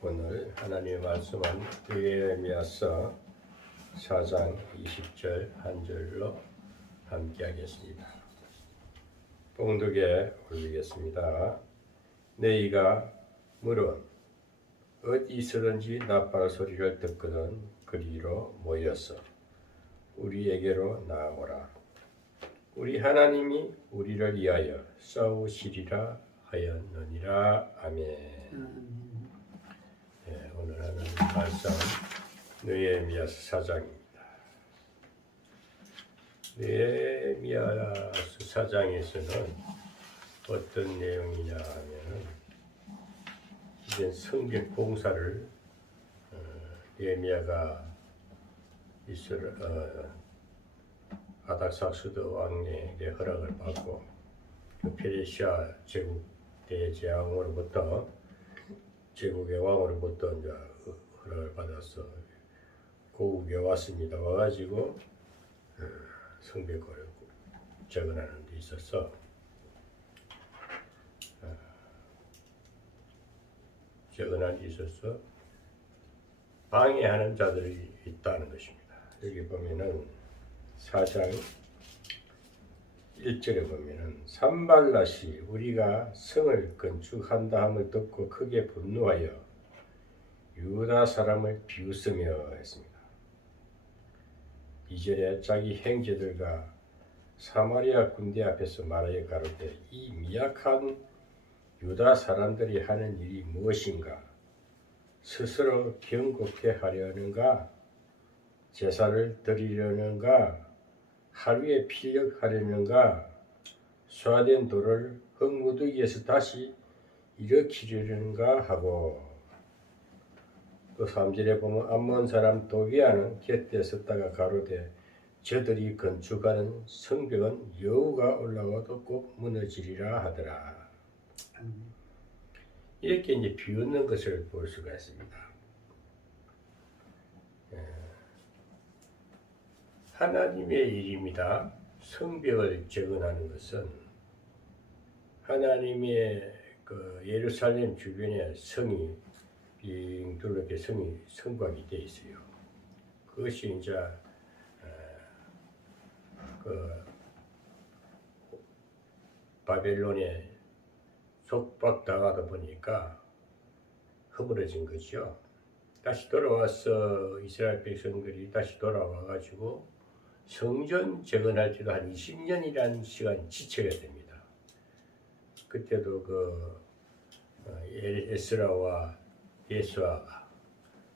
오늘 하나님의 말씀은 예레미야서 4장 20절 한 절로 함께 하겠습니다. 봉독에 올리겠습니다. 너희가 물은 어디서든지 나팔 소리를 듣거든 그리로 모여서 우리에게로 나아오라. 우리 하나님이 우리를 위하여 싸우시리라 하였느니라. 아멘. 오늘 하는 말씀은 느헤미야서 4장입니다. 느헤미야서 4장에서는 어떤 내용이냐 하면은 이제 성전 공사를 느헤미야가 아닥삭스드 왕에게 허락을 받고 그 페르시아 제국 대제왕으로부터 제국의 왕으로부터 이제 허락을 받아서 고국에 왔습니다. 와가지고 성벽을 재건하는 데 있어서 재건하는 데 있어서 방해하는 자들이 있다는 것입니다. 여기 보면은 4장 1절에 보면은 산발랏이 우리가 성을 건축한다 함을 듣고 크게 분노하여 유다 사람을 비웃으며 했습니다. 2절에 자기 형제들과 사마리아 군대 앞에서 말하여 가로되 이 미약한 유다 사람들이 하는 일이 무엇인가? 스스로 경고케 하려는가? 제사를 드리려는가? 하루에 필력하려는가? 쇠된 돌을 흙무더기에서 다시 일으키려는가 하고, 또 3절에 보면 암몬 사람 도비아는 곁에 섰다가 가로되 저들이 건축하는 성벽은 여우가 올라와도 꼭 무너지리라 하더라. 이렇게 이제 비웃는 것을 볼 수가 있습니다. 하나님의 일입니다. 성벽을 재건하는 것은 하나님의 그 예루살렘 주변에 성이 빙 둘러게 성이 성곽이 되어 있어요. 그것이 이제 그 바벨론에 속박당하다 보니까 허물어진 거죠. 다시 돌아와서 이스라엘 백성들이 다시 돌아와 가지고 성전 재건할 때도 한 20년이라는 시간이 지체가 됩니다. 그때도 그 에스라와 예수아가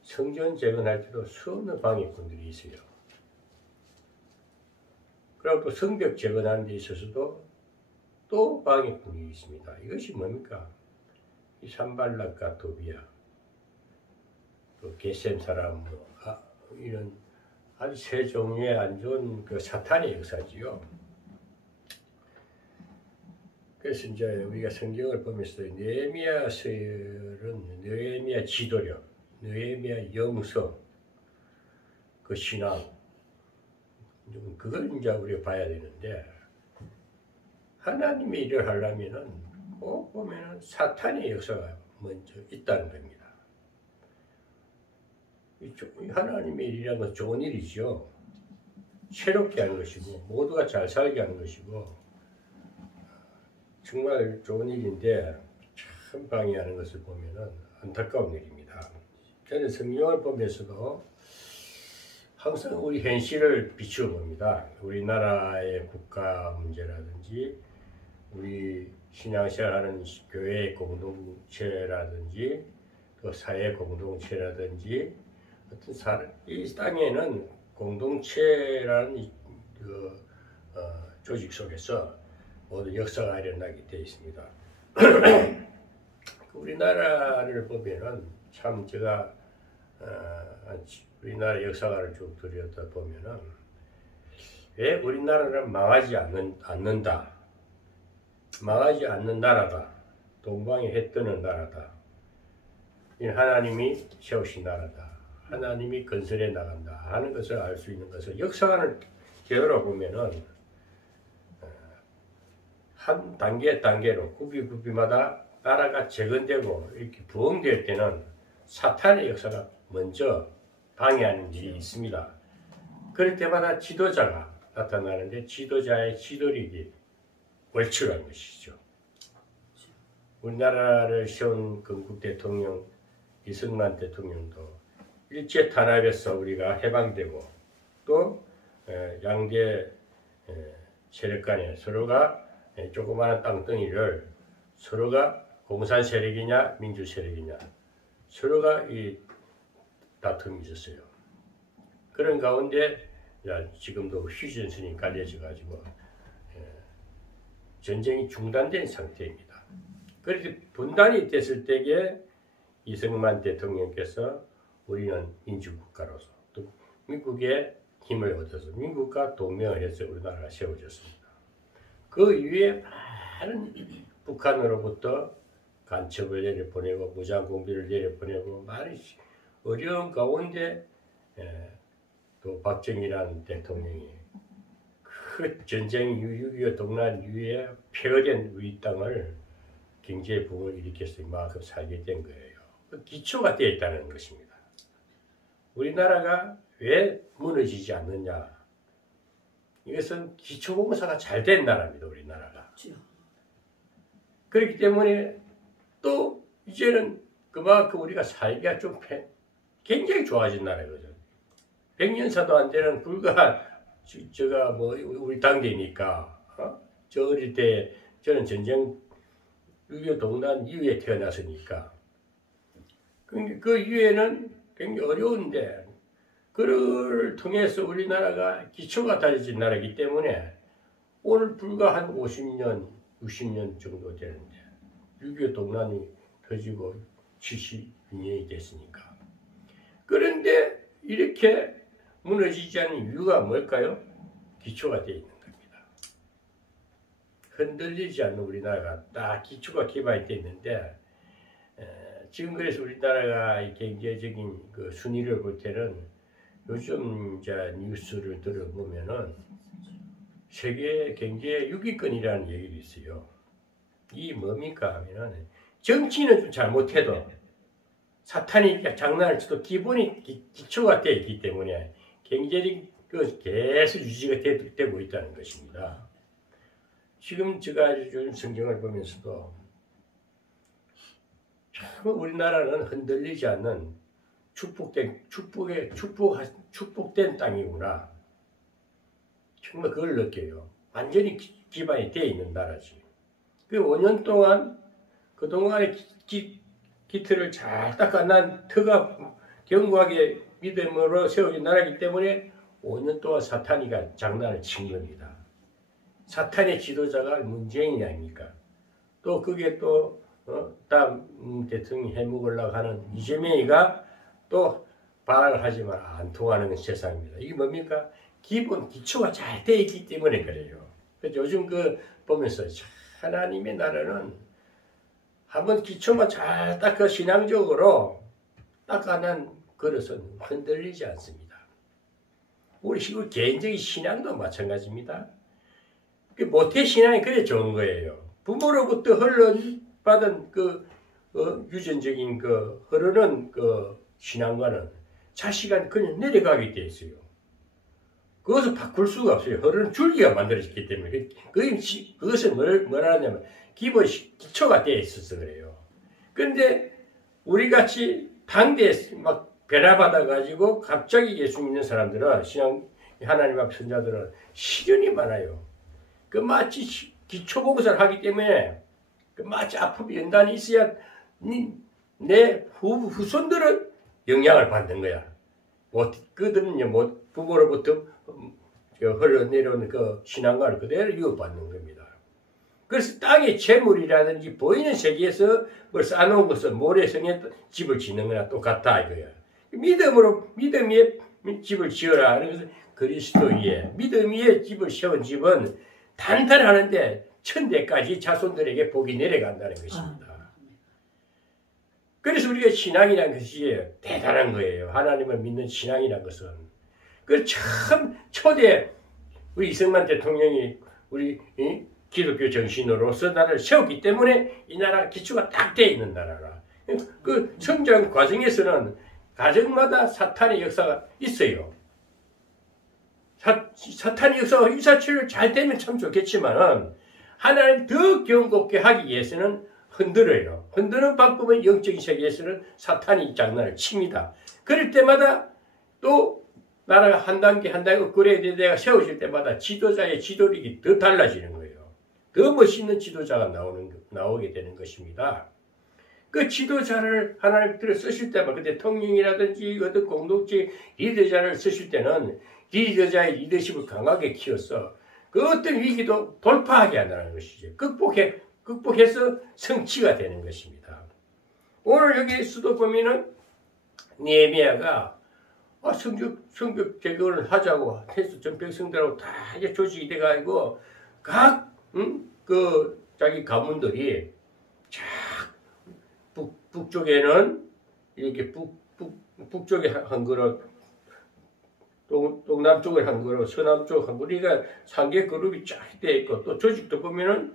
성전 재건할 때도 수없는 방해꾼들이 있어요. 그리고 또 성벽 재건하는 데 있어서도 또 방해꾼이 있습니다. 이것이 뭡니까? 이 산발랏과 도비아, 또 게셈 사람, 이런 아주 세 종류의 안 좋은 그 사탄의 역사지요. 그래서 이제 우리가 성경을 보면서 느헤미야서는 느헤미야 지도력, 느헤미야 영성, 그 신앙, 그걸 이제 우리가 봐야 되는데, 하나님의 일을 하려면은 꼭 보면은 사탄의 역사가 먼저 있다는 겁니다. 하나님의 일이라는 건 좋은 일이죠. 새롭게 하는 것이고 모두가 잘 살게 하는 것이고 정말 좋은 일인데 참 방해하는 것을 보면은 안타까운 일입니다. 저는 성경을 보면서도 항상 우리 현실을 비추어 봅니다. 우리나라의 국가 문제라든지 우리 신앙생활하는 교회 공동체라든지 또 사회 공동체라든지 어떤 이 땅에는 공동체라는 조직 속에서 모두 역사가 일어나게 되어 있습니다. 우리나라를 보면은 참 제가 우리나라 역사가를 쭉 들여다 보면은 왜 우리나라는 망하지 않는다, 망하지 않는 나라다, 동방에 해 뜨는 나라다, 하나님이 세우신 나라다, 하나님이 건설해 나간다 하는 것을 알 수 있는 것을 역사관을 되돌아보면은 한 단계로 구비마다 나라가 재건되고 이렇게 부흥될 때는 사탄의 역사가 먼저 방해하는 일이 있습니다. 그럴 때마다 지도자가 나타나는데 지도자의 지도력이 월출한 것이죠. 우리나라를 세운 건국 대통령 이승만 대통령도 일제 탄압에서 우리가 해방되고 또 양대 세력 간에 서로가 조그마한 땅덩이를 서로가 공산 세력이냐 민주 세력이냐 서로가 이 다툼이 있었어요. 그런 가운데 지금도 휴전선이 깔려져 가지고 전쟁이 중단된 상태입니다. 그렇게 분단이 됐을 때에 이승만 대통령께서 우리는 민주국가로서 또 미국의 힘을 얻어서 민국과 동맹을 해서 우리나라가 세워졌습니다. 그 이후에 많은 북한으로부터 간첩을 내려보내고 무장공비를 내려보내고 많은 어려운 가운데 또 박정희라는 대통령이 그 전쟁 이후 6.25 동란 이후에 폐허된 우리 땅을 경제 부흥을 일으켜서 이만큼 살게 된 거예요. 그 기초가 되어 있다는 것입니다. 우리나라가 왜 무너지지 않느냐? 이것은 기초공사가 잘 된 나라입니다. 우리나라가. 그렇기 때문에 또 이제는 그만큼 우리가 살기가 좀 굉장히 좋아진 나라거든요. 100년사도 안 되는 불과 제가 뭐 우리 당대니까 저 어릴 때 저는 전쟁 6.25 동란 이후에 태어났으니까 그 이후에는 굉장히 어려운데 그를 통해서 우리나라가 기초가 다져진 나라이기 때문에 오늘 불과 한 50년, 60년 정도 되는데 6.25 동란이 터지고 70년이 됐으니까 그런데 이렇게 무너지지 않는 이유가 뭘까요? 기초가 되어 있는 겁니다. 흔들리지 않는 우리나라가 딱 기초가 기반이 되어 있는데 지금 그래서 우리나라가 경제적인 그 순위를 볼 때는 요즘 이제 뉴스를 들어보면은 세계 경제 6위권이라는 얘기도 있어요. 이 뭡니까 하면은 정치는 좀 잘못해도 사탄이 장난을 쳐도 기본이 기초가 되어 있기 때문에 경제적인 그 계속 유지가 되고 있다는 것입니다. 지금 제가 요즘 성경을 보면서도 참 우리나라는 흔들리지 않는 축복된 땅이구나. 정말 그걸 느껴요. 완전히 기반이 되어 있는 나라지. 그 5년 동안 그동안의 기틀을 잘 닦아난 터가 견고하게 믿음으로 세워진 나라이기 때문에 5년 동안 사탄이가 장난을 친 겁니다. 사탄의 지도자가 문재인이 아닙니까? 또 그게 또 다음 대통령이 해먹으려고 하는 이재명이가 또 발악을 하지만 안 통하는 세상입니다. 이게 뭡니까? 기본 기초가 잘 되어 있기 때문에 그래요. 그래서 요즘 그 보면서 하나님의 나라는 한번 기초만 잘 닦아 신앙적으로 닦아낸 그릇은 흔들리지 않습니다. 우리 개인적인 신앙도 마찬가지입니다. 모태 신앙이 그래 좋은 거예요. 부모로부터 흘러받은 그 유전적인 그 흐르는 그 신앙과는 자식은 그냥 내려가게 돼 있어요. 그것을 바꿀 수가 없어요. 흐르는 줄기가 만들어졌기 때문에. 그것은 뭐라 하냐면 기본 기초가 되어 있어서 그래요. 그런데 우리 같이 당대에 막 변화받아가지고 갑자기 예수 믿는 사람들은 하나님 앞 선자들은 시련이 많아요. 그 마치 기초봉사를 하기 때문에 그 마치 아픔이 연단이 있어야 내 후손들은 영향을 받는 거야. 그들은요, 부모로부터 흘러내려오는 그 신앙과를 그대로 이어받는 겁니다. 그래서 땅의 재물이라든지 보이는 세계에서 뭘 쌓아놓은 것은 모래성에 집을 짓는 거나 똑같다 이거야. 믿음의 집을 지어라 하는 것은 그리스도 위에 믿음 위에 집을 세운 집은 단단하는데 천대까지 자손들에게 복이 내려간다는 것입니다. 그래서 우리가 신앙이라는 것이 대단한 거예요. 하나님을 믿는 신앙이라는 것은. 그 참 초대 우리 이승만 대통령이 우리 기독교 정신으로서 나라를 세웠기 때문에 이 나라가 기초가 딱 되어 있는 나라라. 그 성장 과정에서는 가정마다 사탄의 역사가 있어요. 사탄의 역사가 유사치료 잘 되면 참 좋겠지만 하나님 더 견고하게 하기 위해서는 흔들어요. 흔드는 방법은 영적인 세계에서는 사탄이 장난을 칩니다. 그럴 때마다 또 나라가 한 단계 한 단계 업그레이드가 세워질 때마다 지도자의 지도력이 더 달라지는 거예요. 더 멋있는 지도자가 나오게 되는 것입니다. 그 지도자를 하나님께서 쓰실 때만, 그 대통령이라든지 어떤 공동체 리더자를 쓰실 때는 리더자의 리더십을 강하게 키워서 그 어떤 위기도 돌파하게 한다는 것이죠. 극복해서 성취가 되는 것입니다. 오늘 여기 수도 보면은 느헤미야가 성벽 개혁을 하자고 해서 전 백성들하고 다 이제 조직이 돼가지고 각 자기 가문들이 쫙 북쪽에는 이렇게 북쪽에 한 그릇, 동남쪽에 한 그릇, 서남쪽 한 그릇, 그러니까 3개 그룹이 쫙 되어 있고, 또 조직도 보면은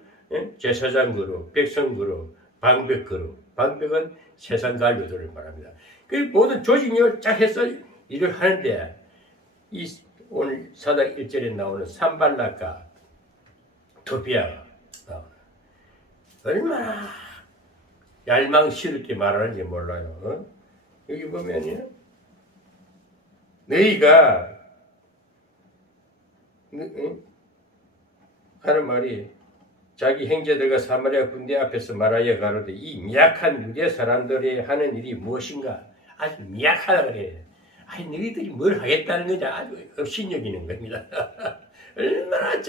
제사장 그룹, 백성 그룹, 방백 그룹, 방백은 세상 관료들을 말합니다. 그 모든 조직력을 쫙 해서 일을 하는데, 오늘 사장 1절에 나오는 산발락과 토비아가 얼마나 얄망스럽게 말하는지 몰라요. 여기 보면요, 너희가 하는 말이 자기 형제들과 사마리아 군대 앞에서 말하여 가로되 이 미약한 유대 사람들이 하는 일이 무엇인가? 아주 미약하다 그래. 아니 너희들이 뭘 하겠다는 거지? 아주 업신여기는 겁니다. 얼마나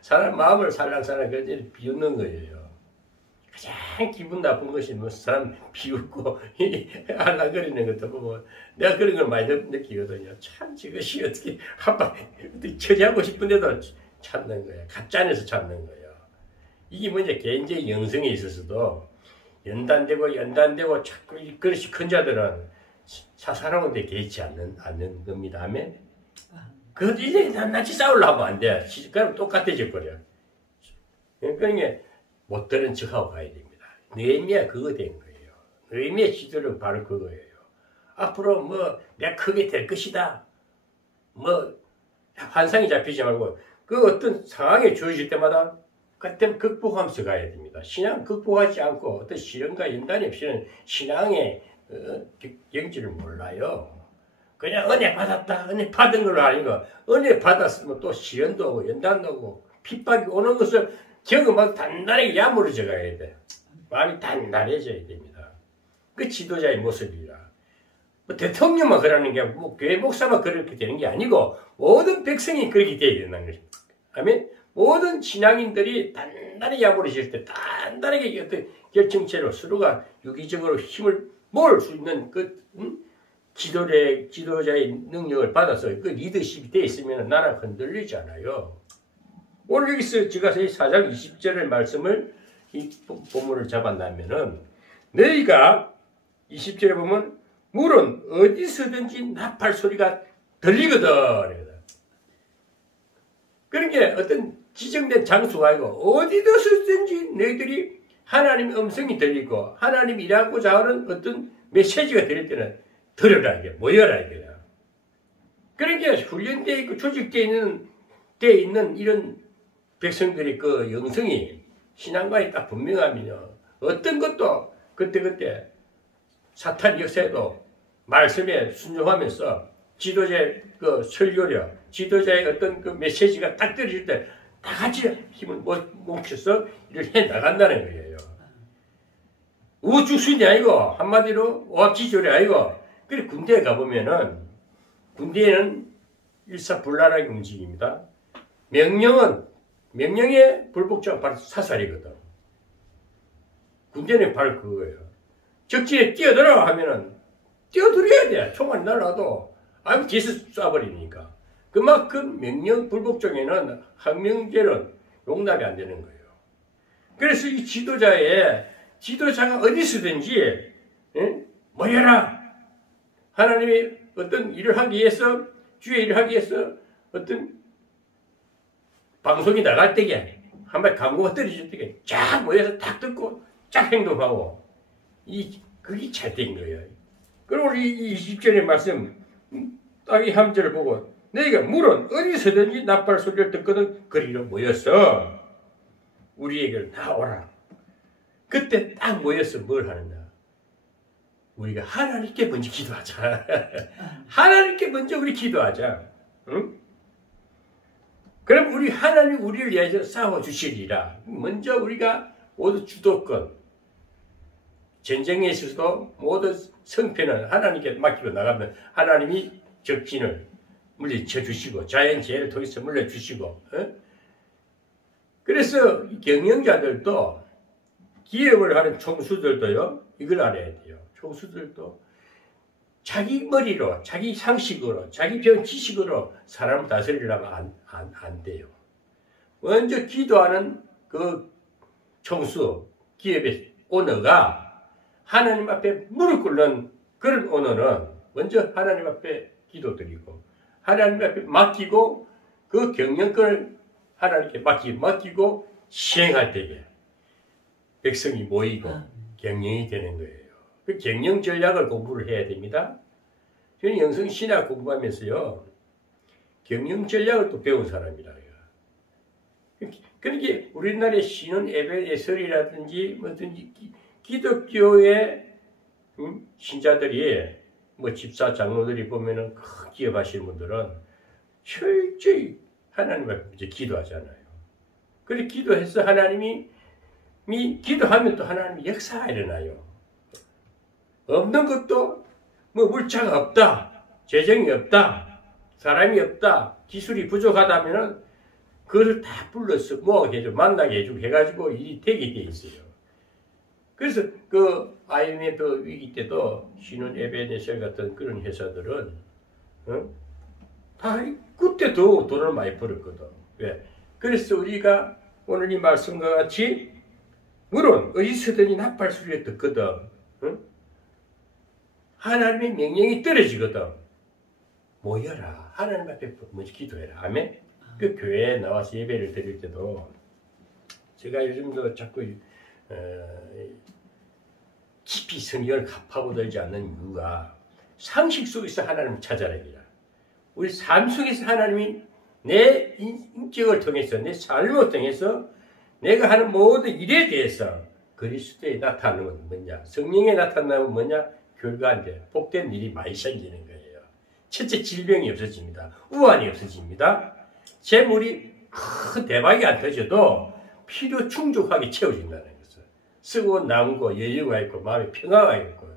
사람 마음을 살랑살랑 그렇게 비웃는 거예요. 가장 기분 나쁜 것이 뭐 사람 비웃고 알랑거리는 것도 보고 내가 그런 걸 많이 느끼거든요. 참 저것이 어떻게 처리하고 싶은데도 찾는 거예요. 가짜 안에서 찾는 거예요. 이게 먼저 개인적인 영성에 있어서도 연단되고 자꾸 그릇이 큰 자들은 사사로운 데 개의치 않는 겁니다. 아멘. 그것도 이제 낱낱이 싸우려고 하면 안 돼. 그럼 똑같아질 거예요. 그러니까 못 들은 척하고 가야 됩니다. 느헤미야 그거 된 거예요. 느헤미야 지도는 바로 그거예요. 앞으로 뭐 내가 크게 될 것이다. 뭐 환상이 잡히지 말고 그 어떤 상황에 주어질 때마다 그때 극복하면서 가야 됩니다. 신앙 극복하지 않고 어떤 시련과 연단이 없이는 신앙의 경지를 몰라요. 그냥 은혜 받았다. 은혜 받은 걸로 아니고 은혜 받았으면 또 시련도 오고 연단도 오고 핍박이 오는 것을 경험하고 단단하게 야무르져 가야 돼. 마음이 단단해져야 됩니다. 그 지도자의 모습이라. 뭐 대통령만 그러는 게 뭐 교회 목사만 그렇게 되는 게 아니고 모든 백성이 그렇게 되어야 된다는 것입니다. 아멘. 모든 신앙인들이 단단히 야무르질 때 단단하게 어떤 결정체로 서로가 유기적으로 힘을 모을 수 있는 지도자의 능력을 받아서 그 리더십이 되어 있으면 나라가 흔들리지 않아요. 오늘 여기서 제가 4장 20절의 말씀을 이 본문을 잡았다면은 너희가 20절에 보면 물은 어디서든지 나팔 소리가 들리거든. 그러니까 어떤 지정된 장소가 아니고 어디서든지 너희들이 하나님의 음성이 들리고 하나님 일하고자 하는 어떤 메시지가 들릴 때는 들으라 이게 모여라 이게. 그러니까 훈련되어 있고 조직되어 있는 이런 백성들의 그 영성이 신앙과에 딱 분명하면요. 어떤 것도 그때 사탄 역사에도 말씀에 순종하면서 지도자의 그 설교력, 지도자의 어떤 그 메시지가 딱 떨어질 때 다 같이 힘을 뭉쳐서 일을 해 나간다는 거예요. 우주순이 아니고 한마디로 오합지졸이 아니고 그래 군대에 가보면은 군대에는 일사불란하게 움직입니다. 명령에 불복종하면 바로 사살이거든. 군대는 바로 그거예요. 적진에 뛰어들어 하면은 뛰어들어야 돼. 총알이 날라도 아무 뒤에서 쏴버리니까. 그만큼 명령 불복종에는 항명죄는 용납이 안 되는 거예요. 그래서 이 지도자가 어디서든지 모여라. 하나님이 어떤 일을 하기 위해서 주의 일을 하기 위해서 어떤 방송이 나갈 때에 한번 광고가 떨어질 때에 쫙 모여서 딱 듣고 쫙 행동하고 이 그게 잘된 거예요. 그럼 우리 이 20절의 말씀, 딱 이 함절을 보고, 너희가 물은 어디서든지 나팔 소리를 듣거든 그리로 모였어. 우리에게 나오라. 그때 딱 모여서 뭘 하느냐. 우리가 하나님께 먼저 기도하자. 하나님께 먼저 우리 기도하자. 응? 그럼 우리 하나님이 우리를 위해서 싸워주시리라. 먼저 우리가 모두 주도권, 전쟁에 있어서도 모든 성패는 하나님께 맡기고 나가면 하나님이 적진을 물리쳐 주시고 자연재해를 통해서 물려주시고, 어? 그래서 경영자들도 기업을 하는 총수들도요, 이걸 알아야 돼요. 총수들도 자기 머리로, 자기 상식으로, 자기 배운 지식으로 사람을 다스리려면 안 돼요. 먼저 기도하는 그 총수, 기업의 오너가 하나님 앞에 무릎 꿇는 그런 오너는 먼저 하나님 앞에 기도드리고 하나님 앞에 맡기고 그 경영권을 하나님께 맡기고 시행할 때에 백성이 모이고 경영이 되는 거예요. 그 경영 전략을 공부를 해야 됩니다. 저는 영성신학 공부하면서요, 경영 전략을 또 배운 사람이라요. 그러니까 우리나라의 신은 에베네설이라든지 뭐든지 기독교의 신자들이 뭐 집사 장로들이 보면은 큰 기업 하시는 분들은 철저히 하나님 앞에 기도하잖아요. 그렇게 기도해서 하나님이 기도하면 또 하나님이 역사가 일어나요. 없는 것도 뭐 물자가 없다, 재정이 없다, 사람이 없다, 기술이 부족하다면은 그것을 다 불러서 모아주고 만나게 해주고 해가지고 일이 되게 돼 있어요. 그래서 그 IMF 위기 때도 신은 에베네셀 같은 그런 회사들은 다 그때도 돈을 많이 벌었거든. 왜? 그래서 우리가 오늘 이 말씀과 같이 물론 어디서든지 나팔 소리를 듣거든. 하나님의 명령이 떨어지거든. 모여라. 하나님 앞에 먼저 기도해라. 아멘? 그 교회에 나와서 예배를 드릴 때도 제가 요즘도 자꾸 깊이 성경을 파고들지 않는 이유가 상식 속에서 하나님을 찾아내기라. 우리 삶 속에서 하나님이 내 인격을 통해서 내 삶을 통해서 내가 하는 모든 일에 대해서 그리스도에 나타나는 건 뭐냐, 성령에 나타나는 건 뭐냐, 결과인데 복된 일이 많이 생기는 거예요. 첫째, 질병이 없어집니다. 우환이 없어집니다. 재물이 큰 대박이 안 터져도 필요 충족하게 채워진다는 것을. 쓰고 남고 여유가 있고 마음에 평화가 있고,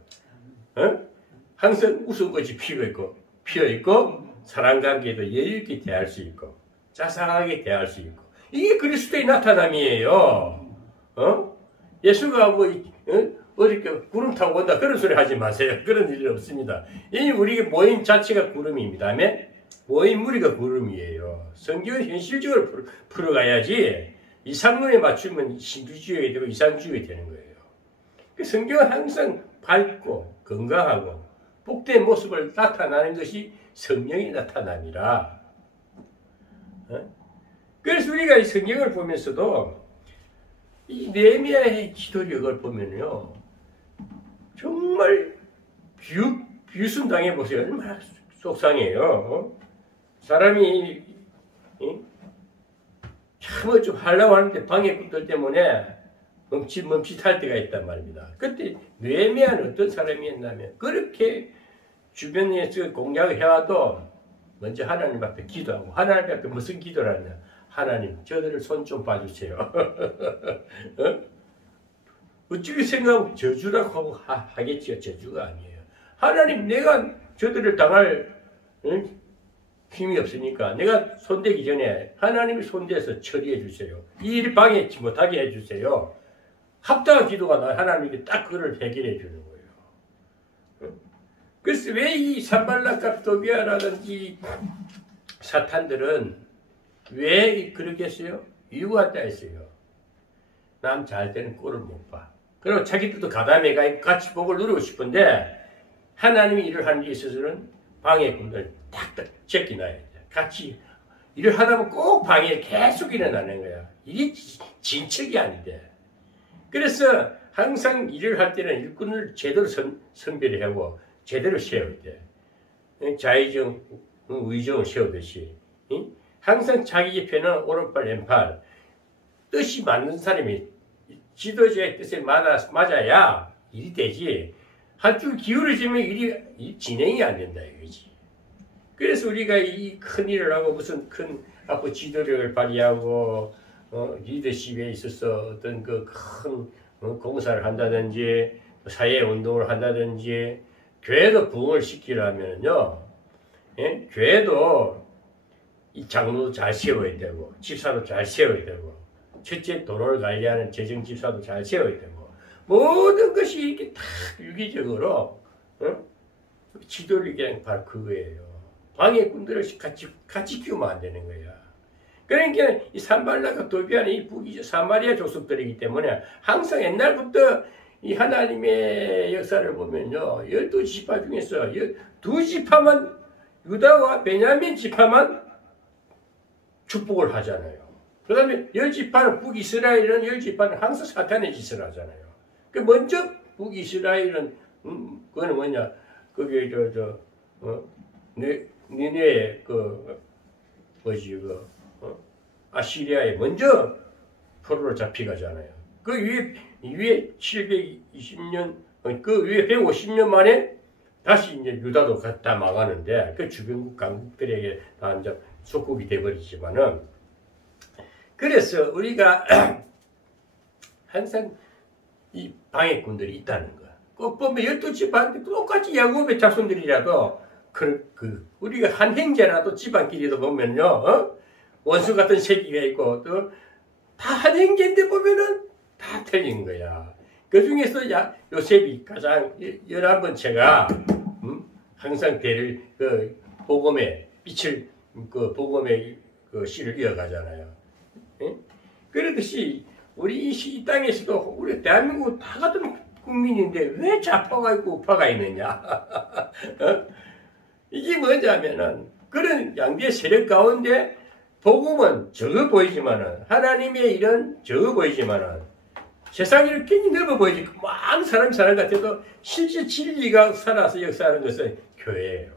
항상 웃음꽃이 피어있고 사람관계도 여유있게 대할 수 있고 자상하게 대할 수 있고, 이게 그리스도의 나타남이에요. 예수가 뭐 어저께 구름 타고 온다 그런 소리 하지 마세요. 그런 일이 없습니다. 이 우리 모임 자체가 구름입니다. 아멘? 모임 무리가 구름이에요. 성경을 현실적으로 풀어가야지 이상론에 맞추면 신비주의가 되고 이상주의가 되는 거예요. 그 성경은 항상 밝고 건강하고 복된 모습을 나타나는 것이 성령의 나타남이라. 그래서 우리가 이 성경을 보면서도 이 느헤미야의 기도력을 보면요, 정말 비웃음 당해보세요. 얼마나 속상해요. 사람이 참 좀 하려고 하는데 방해꾼들 때문에 멈칫할 때가 있단 말입니다. 그때 느헤미야는 어떤 사람이었냐면 그렇게 주변에서 공략을 해와도 먼저 하나님 앞에 기도하고, 하나님 앞에 무슨 기도를 하냐, 하나님 저들을 손 좀 봐주세요. 어떻게 생각하면 저주라고 하겠지요. 저주가 아니에요. 하나님, 내가 저들을 당할 힘이 없으니까 내가 손대기 전에 하나님이 손대서 처리해 주세요. 이 일 방해치 못하게 해주세요. 합당한 기도가 나 하나님께 딱 그걸 해결해 주는 거예요. 그래서 왜 이 산발락과 도비아라든지 사탄들은 왜 그러겠어요? 이유가 있다 했어요. 남 잘 되는 꼴을 못 봐. 그리고 자기들도 가담에 같이 복을 누리고 싶은데 하나님이 일을 하는 데 있어서는 방해꾼들 딱딱 제끼놔야 돼. 같이 일을 하다 보면 꼭 방해 계속 일어나는 거야. 이게 진척이 아닌데. 그래서 항상 일을 할 때는 일꾼을 제대로 선별하고 제대로 세워야 돼. 자의정, 의정을 세우듯이. 항상 자기 옆에는 오른팔, 왼팔, 뜻이 맞는 사람이 지도자의 뜻에 맞아야 일이 되지. 한쪽 기울어지면 일이 진행이 안 된다 이거지. 그래서 우리가 이 큰 일을 하고 무슨 큰 앞으로 지도력을 발휘하고 리더십에 있어서 어떤 그 큰 공사를 한다든지 사회 운동을 한다든지 교회도 부흥을 시키려면요, 예? 교회도 이 장로도 잘 세워야 되고 집사도 잘 세워야 되고 첫째 도로를 관리하는 재정 집사도 잘 세워야 되고 모든 것이 이렇게 다 유기적으로 지도력이 그냥 바로 그거예요. 방해꾼들을 같이 키우면 안 되는 거야. 그러니까 이 산발락과 도비아는 이 북이 사마리아 족속들이기 때문에 항상 옛날부터 이 하나님의 역사를 보면요, 12지파 중에서 2지파만 유다와 베냐민 지파만 축복을 하잖아요. 그 다음에 10지파는 북이스라엘은 10지파는 항상 사탄의 짓을 하잖아요. 그 먼저 북이스라엘은 그거는 뭐냐, 그게 니네의 아시리아에 먼저 포로로 잡혀가잖아요. 그 위에 720년, 그 위에 150년 만에 다시 이제 유다도 다 망하는데, 그 주변국 강국들에게 다 이제 속국이 돼버리지만은, 그래서 우리가 항상 이 방해꾼들이 있다는 거야. 꼭 보면 12지파한테 똑같이 야곱의 자손들이라도, 우리가 한 형제라도 집안끼리도 보면요, 원수 같은 새끼가 있고, 또, 다 한 형제인데 보면은 다 틀린 거야. 그 중에서 요셉이 가장 11번째가, 항상 복음의 빛을, 복음의 씨를 이어가잖아요. 그러듯이, 우리 이 땅에서도, 우리 대한민국 다 같은 국민인데, 왜 좌파가 있고 우파가 있느냐. 이게 뭐냐면은, 그런 양대 세력 가운데, 복음은 적어 보이지만은, 하나님의 일은 적어 보이지만은, 세상이 이렇게 넓어 보이지, 많은 사람이 사는 것 같아도, 실제 진리가 살아서 역사하는 것은 교회예요.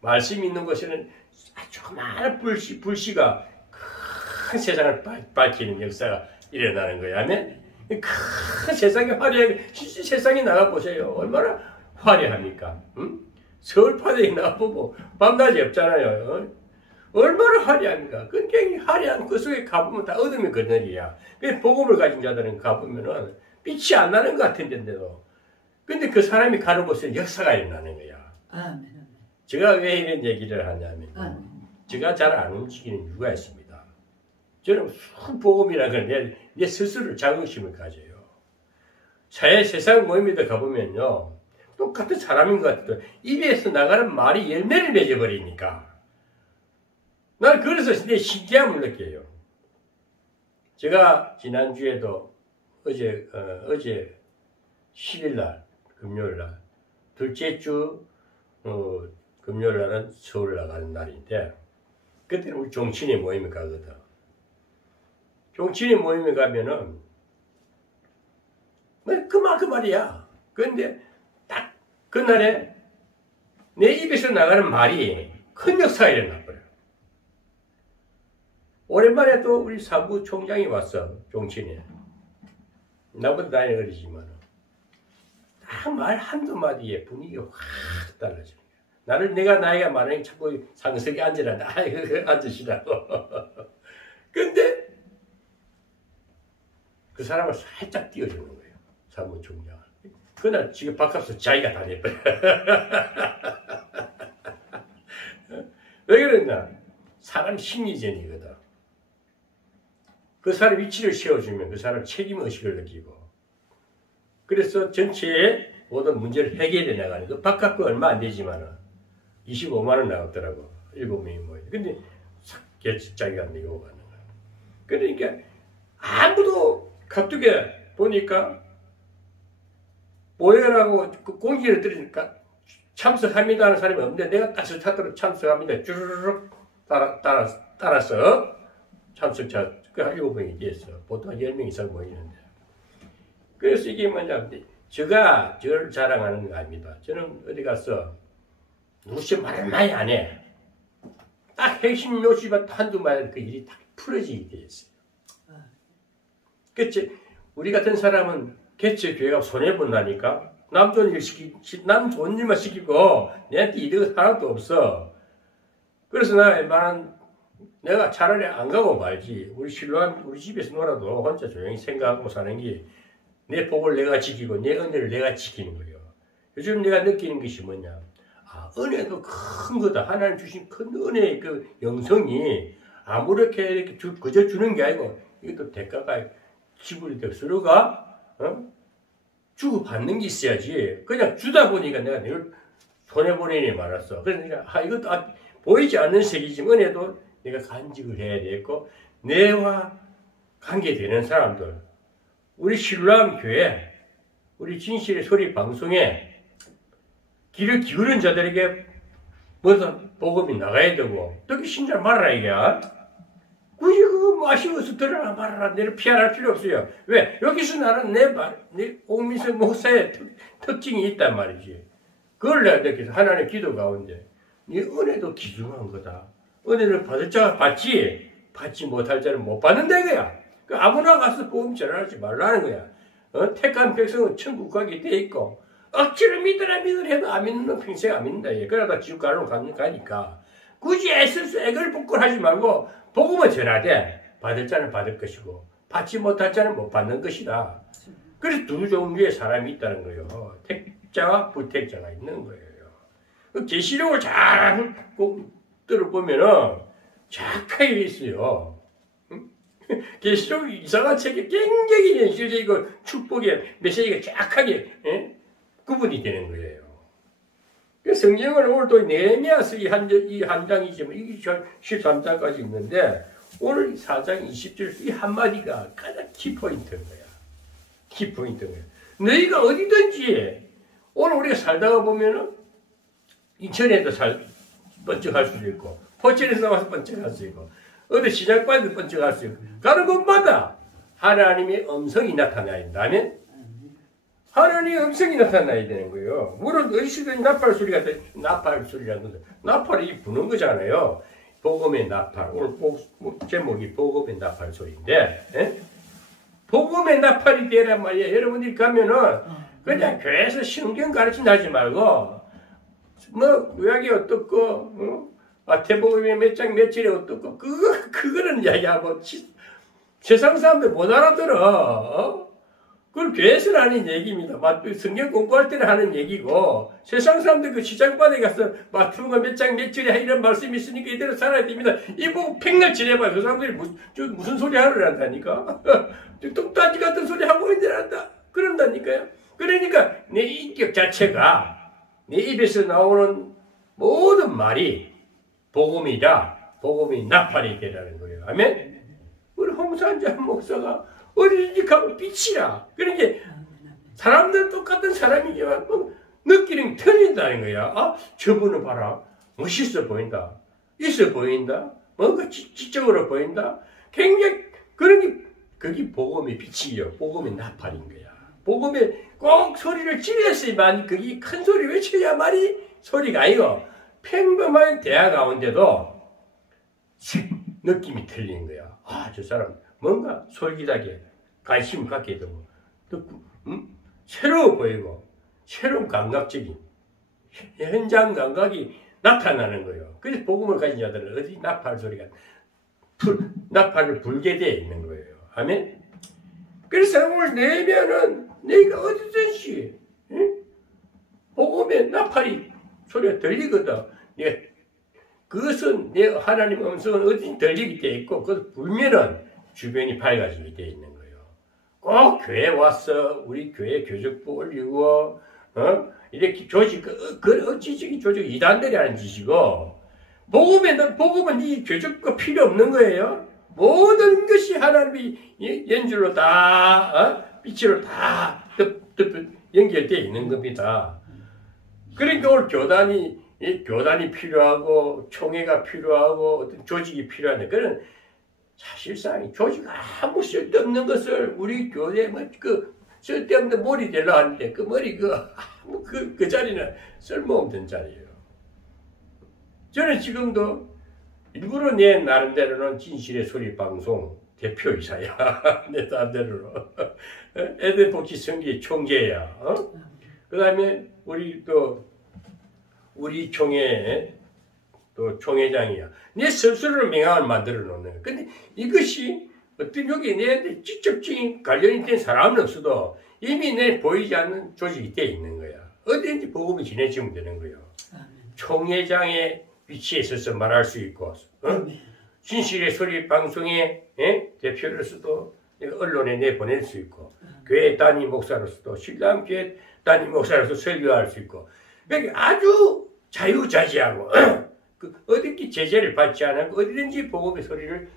말씀이 있는 곳에는 조그마한 불씨가 큰 세상을 밝히는 역사가 일어나는 거야. 아멘? 큰 세상이 화려하게, 실제 세상에 나가보세요. 얼마나 화려합니까? 서울 파도에 나가보고, 밤낮이 없잖아요. 얼마나 화려합니까? 굉장히 화려한 그 속에 가보면 다 어둠의 그늘이야. 그래서 복음을 가진 자들은 가보면은 빛이 안 나는 것 같은데도. 근데 그 사람이 가는 곳에 역사가 일어나는 거야. 아멘. 제가 왜 이런 얘기를 하냐면, 제가 잘 안 움직이는 이유가 있습니다. 저는 복음이라는 건 내 스스로 자긍심을 가져요. 세상 모임에도 가보면요, 똑같은 사람인 것 같아도 입에서 나가는 말이 열매를 맺어버리니까. 나는 그래서 내 신기함을 느껴요. 제가 지난주에도 어제 10일날, 금요일날, 둘째 주, 금요일날은 서울 나가는 날인데, 그때는 우리 종친회 모임에 가거든. 종친회 모임에 가면은, 그 말이야. 그런데 딱 그날에 내 입에서 나가는 말이 큰 역사가 일어나버려. 오랜만에 또 우리 사무총장이 왔어, 종친에. 나보다 나이 어리지만. 딱 말 한두 마디에 분위기가 확 달라지는 거야. 내가 나이가 많으니 자꾸 상석에 앉으란다. 앉으시라고. 근데 그 사람을 살짝 띄워주는 거예요, 사무총장. 그날 지금 바깥에서 자기가 다 내버려. 왜 그러냐? 사람 심리전이거든. 그 사람 위치를 세워주면 그 사람 책임의식을 느끼고, 그래서 전체의 모든 문제를 해결해 나가는 거. 바깥 얼마 안 되지만은 25만 원 나왔더라고. 7명이 모여. 근데 자기가 내고 가는 거야. 그러니까 아무도 가뜩에 보니까 모여라고 공지를 들으니까 참석합니다 하는 사람이 없는데, 내가 따뜻하도록 참석합니다. 쭈르륵 따라서 참석자 7명이 됐어. 보통 10명 이상 모이는데. 그래서 이게 뭐냐면, 제가 저를 자랑하는 거 아닙니다. 저는 어디 가서 누구시 말을 많이 안 해. 딱 핵심 요지만 한두 말 그 일이 딱 풀어지게 돼 있어요. 그치? 우리 같은 사람은 개체 교회가 손해본다니까? 남 좋은 일만 시키고, 내한테 이득은 하나도 없어. 그래서 내가 차라리 안 가고 말지. 우리 신랑, 우리 집에서 놀아도 혼자 조용히 생각하고 사는 게, 내 복을 내가 지키고, 내 은혜를 내가 지키는 거예요. 요즘 내가 느끼는 것이 뭐냐. 아, 은혜도 큰 거다. 하나님 주신 큰 은혜의 그 영성이 아무렇게 이렇게 그저 주는 게 아니고, 이것도 대가가 지불이 되고, 서로가, 주고받는 게 있어야지. 그냥 주다 보니까 내가 늘 손해보는 일이 많았어. 그러니까, 이것도 보이지 않는 세계지만 은혜도 내가 간직을 해야 되겠고, 내와 관계되는 사람들, 우리 신랑 교회, 우리 진실의 소리 방송에 귀를 기울인 자들에게 뭐서 복음이 나가야 되고, 특히 신자 말아라, 이게. 굳이 그거 아쉬워서 들어라 말아라. 내를 피할 필요 없어요. 왜? 여기서 나는 내 옥민석 목사의 특징이 있단 말이지. 그걸 내가 느껴서 하나님의 기도 가운데, 네 은혜도 귀중한 거다. 은혜를 받을 자가 받지, 받지 못할 자는 못 받는다, 이거야. 그 아무나 가서 복음 전하지 말라는 거야. 택한 백성은 천국 가게 돼 있고, 억지로 믿으라 해도 안 믿는 건 평생 안 믿는다. 그러다 지옥 가니까. 굳이 애써서 애걸 복걸하지 말고, 복음을 전하되, 받을 자는 받을 것이고, 받지 못할 자는 못 받는 것이다. 그래서 두 종류의 사람이 있다는 거예요. 택자와 부택자가 있는 거예요. 계시록을 잘 들어보면은, 착하게 있어요. 계시록 이상한 책이 굉장히 현실적이고 축복의 메시지가 착하게 구분이 되는 거예요. 성경은 오늘 또 네헤미야서 이 한 장이지만 이게 13장까지 있는데 오늘 4장 20절 이 한마디가 가장 키포인트인 거야. 키포인트인 거야. 너희가 어디든지 오늘 우리가 살다가 보면은 인천에도 번쩍할 수도 있고 포천에서 나와서 번쩍할 수 있고 어디 시장반에도 번쩍할 수 있고 가는 곳마다 하나님의 음성이 나타나야 된다면 하나님의 음성이 나타나야 되는 거예요. 물론 어디서든 나팔 소리라는 건데 나팔이 부는 거잖아요. 복음의 나팔. 오늘 제목이 복음의 나팔 소리인데 복음의 나팔이 되란 말이에요. 여러분들이 가면은 그냥 교회에서 성경 가르친다 하지 말고 뭐 구약이 어떻고 마태복음의 몇 장 몇 절이 어떻고 그거는 이야기야 뭐 세상 사람들 못 알아들어. 그걸 교회에서는 하는 얘기입니다. 성경 공부할 때는 하는 얘기고 세상 사람들 그 시장바닥에 가서 마태복음 몇 장 몇 절에 이런 말씀이 있으니까 이대로 살아야 됩니다. 이 보고 팽날 지내봐요. 그 사람들이 무슨 소리 하러 한다니까. 똑똑하지 같은 소리 하고 있는다. 그런다니까요. 그러니까 내 인격 자체가 내 입에서 나오는 모든 말이 복음이다. 복음이 나팔이 되라는 거예요. 아멘? 우리 홍산자 목사가 어디든지 가면 빛이라. 그러니까 사람들은 똑같은 사람이지만 느끼는 게 틀린다는 거야. 아, 저분은 봐라. 멋있어 보인다. 있어 보인다. 뭔가 지적으로 보인다. 굉장히 그런 게 그게 복음의 빛이요. 복음의 나팔인 거야. 복음에 꼭 소리를 지르어야만 그게 큰 소리 외쳐야만이 소리가 아니고 평범한 대화 가운데도 느낌이 틀린 거야. 아, 저 사람 뭔가 솔깃하게 관심을 갖게 되고 또 새로워 보이고 새로운 감각적인 현장 감각이 나타나는 거예요. 그래서 복음을 가진 자들은 어디 나팔 소리가 나팔을 불게 되어 있는 거예요. 아멘? 그래서 오늘 내면은 내가 어디든지 복음의 나팔이 소리가 들리거든. 그것은 내 하나님 음성은 어디든지 들리게 되어 있고 그것 불면은 주변이 밝아지게 되어 있는 거예요. 꼭 교회 와서 우리 교회 교적부 올리고 이렇게 조직 어찌적인 조직 이단들이 하는 짓이고 복음은 이 교적부가 필요 없는 거예요. 모든 것이 하나님이 연줄로 다 빛으로 다 연결되어 있는 겁니다. 그러니까 오늘 교단이 필요하고 총회가 필요하고 어떤 조직이 필요한데 그런 사실상 조직 아무 쓸데없는 것을 우리 교회 쓸데없는 머리 되려 하는데 그 머리 그 자리는 쓸모없는 자리예요. 저는 지금도 일부러 내 나름대로는 진실의 소리 방송 대표이사야. 내 나름대로는. 에덴 복지 성기 총재야. 그 다음에 우리 총회 또 총회장이야. 내 스스로를 명함을 만들어 놓는 거야. 근데 이것이 어떤 여기 내한테 직접적인 관련이 된 사람은 없어도 이미 내 보이지 않는 조직이 돼 있는 거야. 어디든지 복음이 전해지면 되는 거예요. 총회장의 위치에 있어서 말할 수 있고, 진실의 소리 방송의 대표로서도 언론에 내보낼 수 있고, 교회 단임 목사로서도 신랑교회 단임 목사로서 설교할 수 있고, 그러니까 아주 자유자재하고 어디든지 제재를 받지 않고 어디든지 복음의 소리를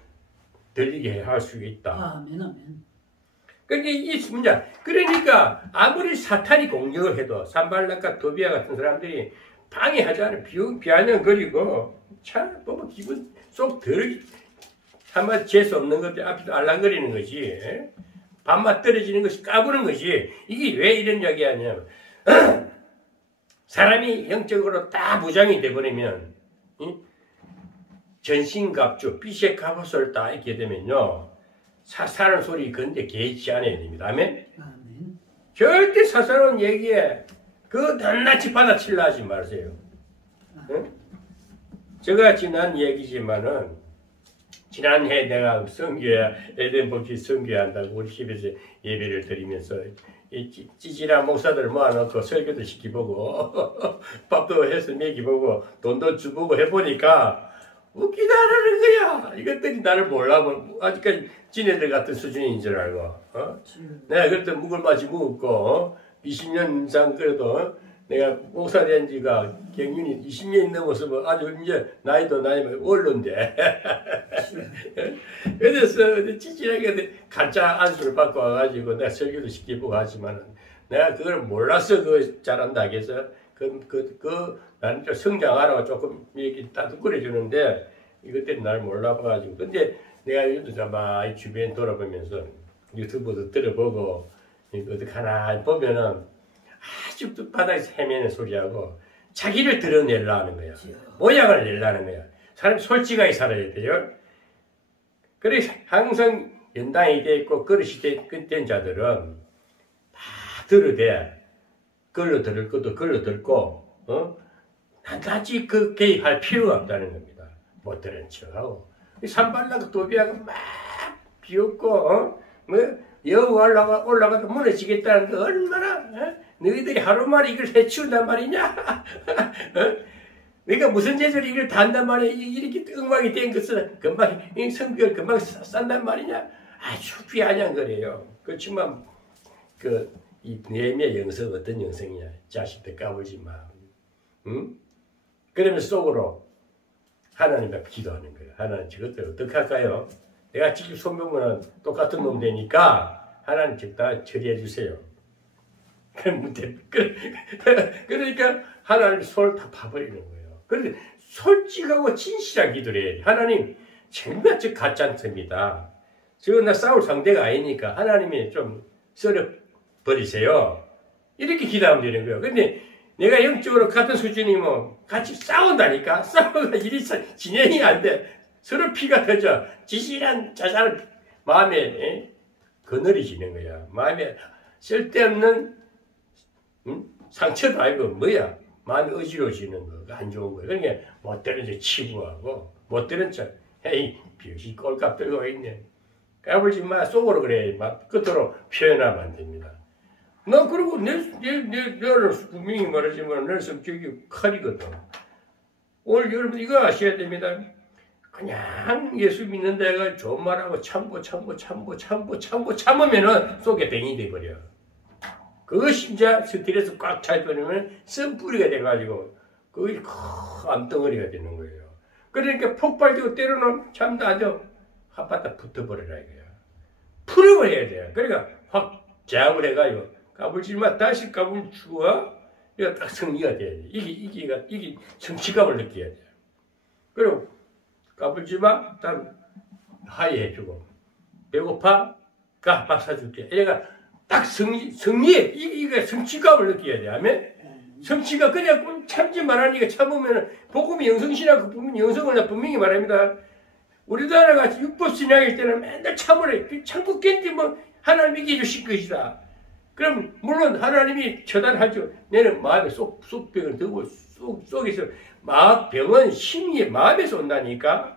들리게 할 수 있다. 아멘, 아멘. 그러니까 이 문제. 그러니까 아무리 사탄이 공격을 해도 산발락과 도비아 같은 사람들이 방해하지 않은 비아냥거리고 참 보면 기분 속 덜 한마디 재수 없는 것들 앞에서 알랑거리는 거지. 밥맛 떨어지는 것이 까부는 거지. 이게 왜 이런 이야기 하냐면 사람이 영적으로 다 무장이 돼버리면 전신갑주, 삐세 갑옷을 다 입게 되면요 사사로운 소리 근데 개의치 않아야 됩니다. 아멘? 아멘. 절대 사사로운 얘기에 낱낱이 받아치려 하지 마세요. 응? 제가 지난 얘기지만은 지난해 내가 에덴 복지 선교한다고 우리 집에서 예배를 드리면서 이 찌질한 목사들 모아놓고 설교도 시키보고 밥도 해서 먹이보고 돈도 주보고 해보니까 웃기다라는 거야. 이것들이 나를 몰라보 아직까지 지네들 같은 수준인 줄 알고 내가 그때 묵을 맛이 묵었고 20년 이상 그래도 내가 목사 된 지가 경륜이 20년이 넘어서 뭐 아주 이제 나이도 얼른데 그래서 찌질하게 가짜 안수를 받고 와가지고 내가 설교도 시키고 하지만은 내가 그걸 몰라서 잘한다 해서 나는 좀 성장하라고 조금 얘기 따뜻거려 주는데 이것들이 날 몰라봐가지고 근데 내가 요즘 막 주변 돌아보면서 유튜브도 들어보고 어떻게 하나 보면은 아주 바닥에서 헤매는 소리하고 자기를 드러내려는 거야. 모양을 내려는 거야. 사람이 솔직하게 살아야 돼요. 그래서 항상 연당이 돼 있고 그릇이 된 자들은 다 들으되 걸러 들을 것도 걸러 듣고 낱낱이 개입할 필요가 없다는 겁니다. 못 들은 척하고 산발락 도비하고 막 비웃고 여우 올라가도 무너지겠다는 거 얼마나 너희들이 하루만에 이걸 해치운단 말이냐? 내가 무슨 재주로 이걸 다 한단 말이야? 이렇게 엉망이 된 것은 금방 성벽을 금방 싼단 말이냐? 아주 비아냥거려요. 그렇지만 이 내면의 영성 어떤 영성이냐? 자식들 까불지 마. 응? 그러면 속으로 하나님 앞에 기도하는 거예요. 하나님 저것들 어떻게 할까요? 내가 지금 손병문은 똑같은 놈 되니까 하나님 적당히 처리해 주세요. 그러니까 하나님 손을 다 파버리는 거예요. 그런데 솔직하고 진실한 기도를 해야 돼. 하나님 정말 저 가짜입니다. 지금 나 싸울 상대가 아니니까 하나님이 좀 썰어버리세요. 이렇게 기도하면 되는 거예요. 근데 내가 영적으로 같은 수준이면 같이 싸운다니까. 싸우면 일이 진행이 안 돼. 서로 피가 터져. 지질한 자살을 마음에 거느리지는 거야. 마음에 쓸데없는 상처도 아니고 뭐야. 마음이 어지러지는 거. 안 좋은 거야. 그러니까 못 들은 척 치부하고 못 들은 척 에이 비옷이 꼴값 들고 있네. 까불지 마. 속으로 그래. 막 끝으로 표현하면 안 됩니다. 나 그리고 너를 분명히 말하지만 너는 성격이 칼이거든. 오늘 여러분 이거 아셔야 됩니다. 그냥 예수 믿는 데가 좋은 말하고 참으면은 속에 병이 돼버려. 그것이 이제 스트레스 꽉 차버리면 쓴뿌리가 돼가지고 그것이 큰 암덩어리가 되는 거예요. 그러니까 폭발되고 때로는 참도 아주 핫바닥 붙어버리라 이거야. 풀어버려야 돼요. 그러니까 확 제압을 해가지고 까불지만 다시 까불면 죽어. 이거 딱 승리가 돼야 돼. 이게 성취감을 느껴야 돼. 그리고 까불지마, 다음 하이해주고 배고파? 가 밥 사줄게. 얘가 딱 승리에, 이게 성취감을 느껴야 돼. 아멘? 성취가 그냥 참지 말하니까 참으면, 복음이 영성신학 그 부분 영성을 나 분명히 말합니다. 우리나라가 율법신앙일 때는 맨날 참으래. 참고 깼는데 뭐, 하나님이 이겨 주실 것이다. 그럼, 물론 하나님이 처단하죠. 내는 마음에 쏙병을 들고, 속에서, 병은 심리의 마음에서 온다니까?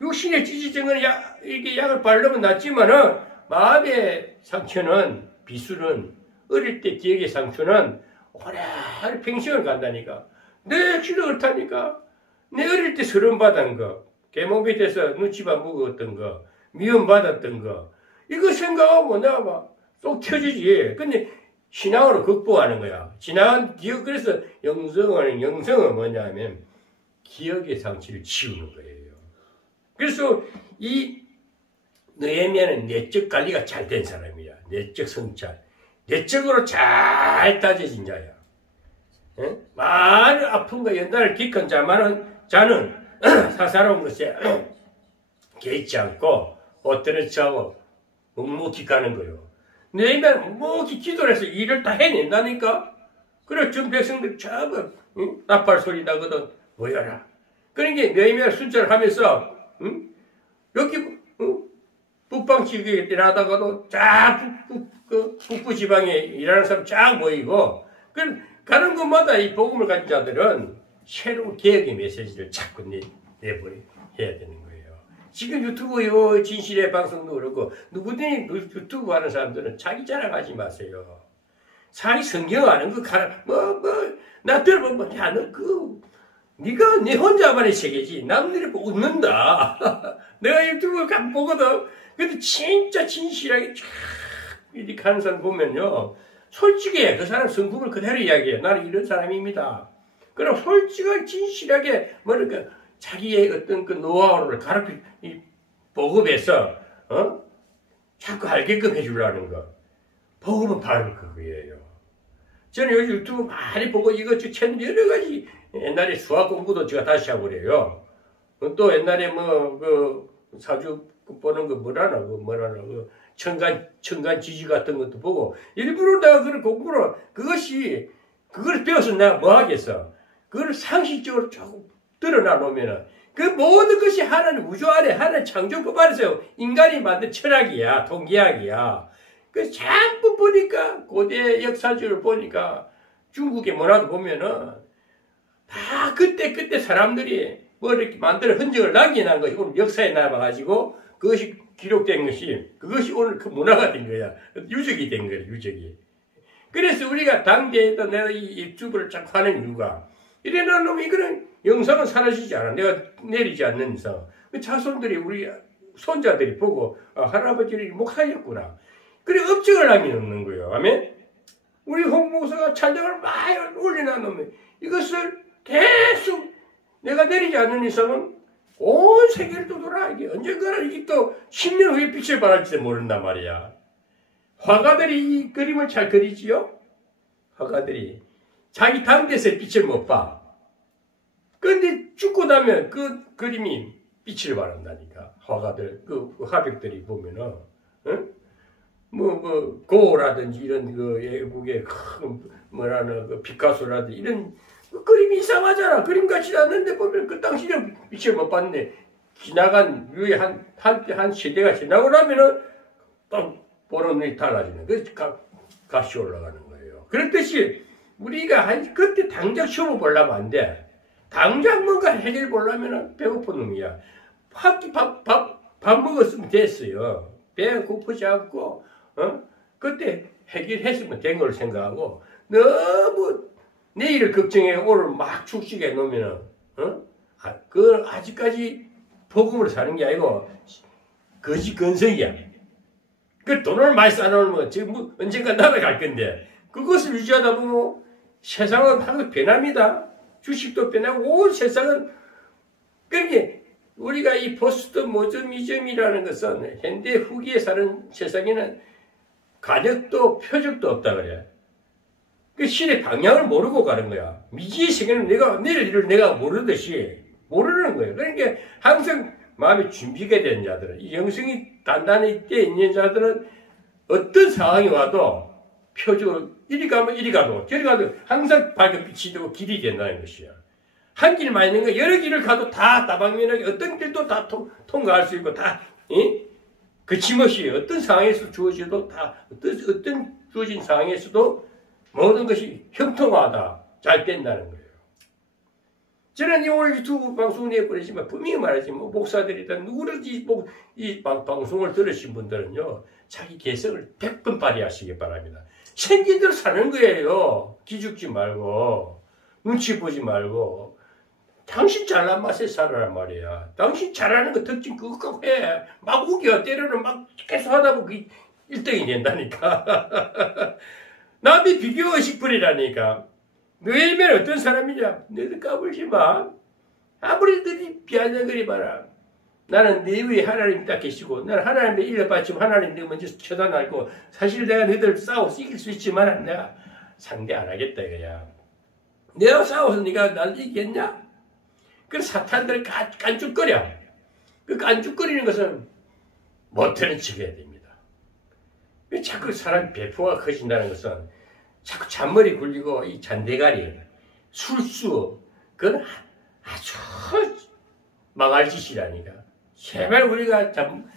육신의 찌질증은 이렇게 약을 바르면 낫지만은, 마음의 상처는, 비수는, 어릴 때 기억의 상처는, 오래 평생을 간다니까. 내 역시도 그렇다니까. 내 어릴 때 서름받은 거, 계몽 밑에서 눈치밥 먹었던 거, 미움받았던 거, 이거 생각하고 내가 막 쏙 튀어지지. 근데 신앙으로 극복하는 거야. 지나간 기억, 그래서 영성은 뭐냐면 기억의 상처를 지우는 거예요. 그래서 이 느헤미야는 내적 관리가 잘 된 사람이야. 내적 성찰. 내적으로 잘 따져진 자야. 예? 많은 아픔과 연단을 겪은 자는 사사로운 것에 개의치 않고 옷들을 차고 묵묵히 가는 거요. 느헤미야는 묵묵히 기도를 해서 일을 다 해낸다니까. 그래 전 백성들 전부 나팔 소리 나거든. 모여라. 그러니까 느헤미야 순찰을 하면서 여기 북방 지역에 일하다가도 쫙 북부 지방에 일하는 사람 쫙 모이고 가는 곳마다 이 복음을 가진 자들은 새로운 개혁의 메시지를 자꾸 내보내야 되는 거예요. 지금 유튜브 진실의 방송도 그렇고 누구든지 유튜브 하는 사람들은 자기 자랑하지 마세요. 자기 성경 아는 거 나 들어보면 야 너 네가 네 혼자만의 세계지. 남들이 보고 웃는다. 내가 유튜브 가끔 보거든. 근데 진짜 진실하게 쫙 이렇게 하는 사람 보면요. 솔직해. 그 사람 성품을 그대로 이야기해. 나는 이런 사람입니다. 그럼 솔직하게 진실하게 뭐랄까 자기의 어떤 그 노하우를 보급해서 자꾸 알게끔 해주려는 거. 복음은 바로 그거예요. 저는 요즘 유튜브 많이 보고 이거 채널 여러 가지 옛날에 수학 공부도 제가 다시 하고 그래요. 또 옛날에 사주 보는 거 청간 지지 같은 것도 보고 일부러 내가 그걸 공부를 그걸 배워서 내가 뭐 하겠어. 그걸 상식적으로 조금 드러나 놓으면은 그 모든 것이 하나님 우주 안에 하나님 창조법 안에서 인간이 만든 철학이야. 통계학이야. 그 전부 보니까 고대 역사적으로 보니까 중국의 문화도 보면은 다 그때 사람들이 뭐 이렇게 만들어 흔적을 남겨놓은 것이 오늘 역사에 남아가지고 그것이 기록된 그것이 오늘 그 문화가 된 거야. 유적이 된 거야, 유적이. 그래서 우리가 당대에도 내가 이 유튜브를 자꾸 하는 이유가 이래 놈이 그런 영상은 사라지지 않아. 내가 내리지 않는 이상. 자손들이 우리 손자들이 보고 할아버지를 목사였구나. 그래 업적을 남겨놓는 거예요. 아멘? 우리 홍 목사가 찬양을 많이 올려놨는데 이것을 계속 내가 내리지 않는 이상은 온 세계를 또 돌아. 이게 언젠가는 이게 또 10년 후에 빛을 발할지도 모른단 말이야. 화가들이 이 그림을 잘 그리지요? 화가들이. 자기 당대에서 빛을 못 봐. 그런데 죽고 나면 그 그림이 빛을 발한다니까. 화가들, 그 화백들이 보면은, 고라든지 이런 외국의 큰, 피카소라든지 이런 그 그림이 이상하잖아. 그림같이 않는데 보면 그 당시에 빛을 못 봤는데 지나간 위에 한 세대가 지나고 나면은 또 보는 눈이 달라지는 그래서 값이 올라가는 거예요. 그렇듯이 우리가 그때 당장 시험을 보려면 안 돼. 당장 뭔가 해결 보려면은 배고픈 놈이야. 밥 먹었으면 됐어요. 배 고프지 않고 그때 해결했으면 된 걸 생각하고 너무 내일을 걱정해 오늘 막 축식해 놓으면은 그 아직까지 복음으로 사는 게 아니고 거짓 건성이야. 그 돈을 많이 쌓아놓으면 지금 언젠가 날아갈 건데 그것을 유지하다 보면 세상은 항상 변합니다. 주식도 변하고 온 세상은 그러니까 우리가 이 포스트 모더니즘이라는 것은 현대 후기에 사는 세상에는 가격도 표적도 없다 그래. 그 시대 방향을 모르고 가는 거야. 미지의 세계는 내릴 일을 내가 모르듯이 모르는 거예요. 그러니까 항상 마음에 준비가 된 자들은, 이 영성이 단단히 떼 있는 자들은 어떤 상황이 와도 표적으로 이리 가면 이리 가도 저리 가도 항상 발급빛이 되고 길이 된다는 것이야. 한 길만 있는 거 여러 길을 가도 다 다방면하게 어떤 길도 다 통과할 수 있고 다 거침없이 어떤 상황에서 주어져도 다 어떤 주어진 상황에서도 모든 것이 형통하다 잘 된다는 거예요. 저는 오늘 유튜브 방송을 내보내지만 분명히 말하지만 목사들이든 누구든지 이 방송을 들으신 분들은요 자기 개성을 100번 발휘하시기 바랍니다. 생긴 대로 사는 거예요. 기죽지 말고 눈치 보지 말고 당신 잘난 맛에 살아란 말이야. 당신 잘하는 거 특징 그거 갖고 해. 막 우겨 때려는 막 계속 하다 보면 1등이 된다니까. 남이 비교의식 부리라니까. 너희면 어떤 사람이냐? 너희들 까불지 마. 아무리 너희 비아냥거리 봐라. 나는 네 위에 하나님이 딱 계시고 나는 하나님의 일을 바치고 하나님 내 먼저 쳐다나고 사실 내가 너희들 싸워서 이길 수 있지만 내가 상대 안 하겠다 이거야. 내가 싸워서 네가 날 이기겠냐? 그 사탄들 깐죽거려. 그 깐죽거리는 것은 못하는 척 해야 됩니다. 자꾸 사람 배포가 커진다는 것은 자꾸 잔머리 굴리고 이 잔대가리, 술수 그건 아주 망할 짓이라니까. 제발 우리가 참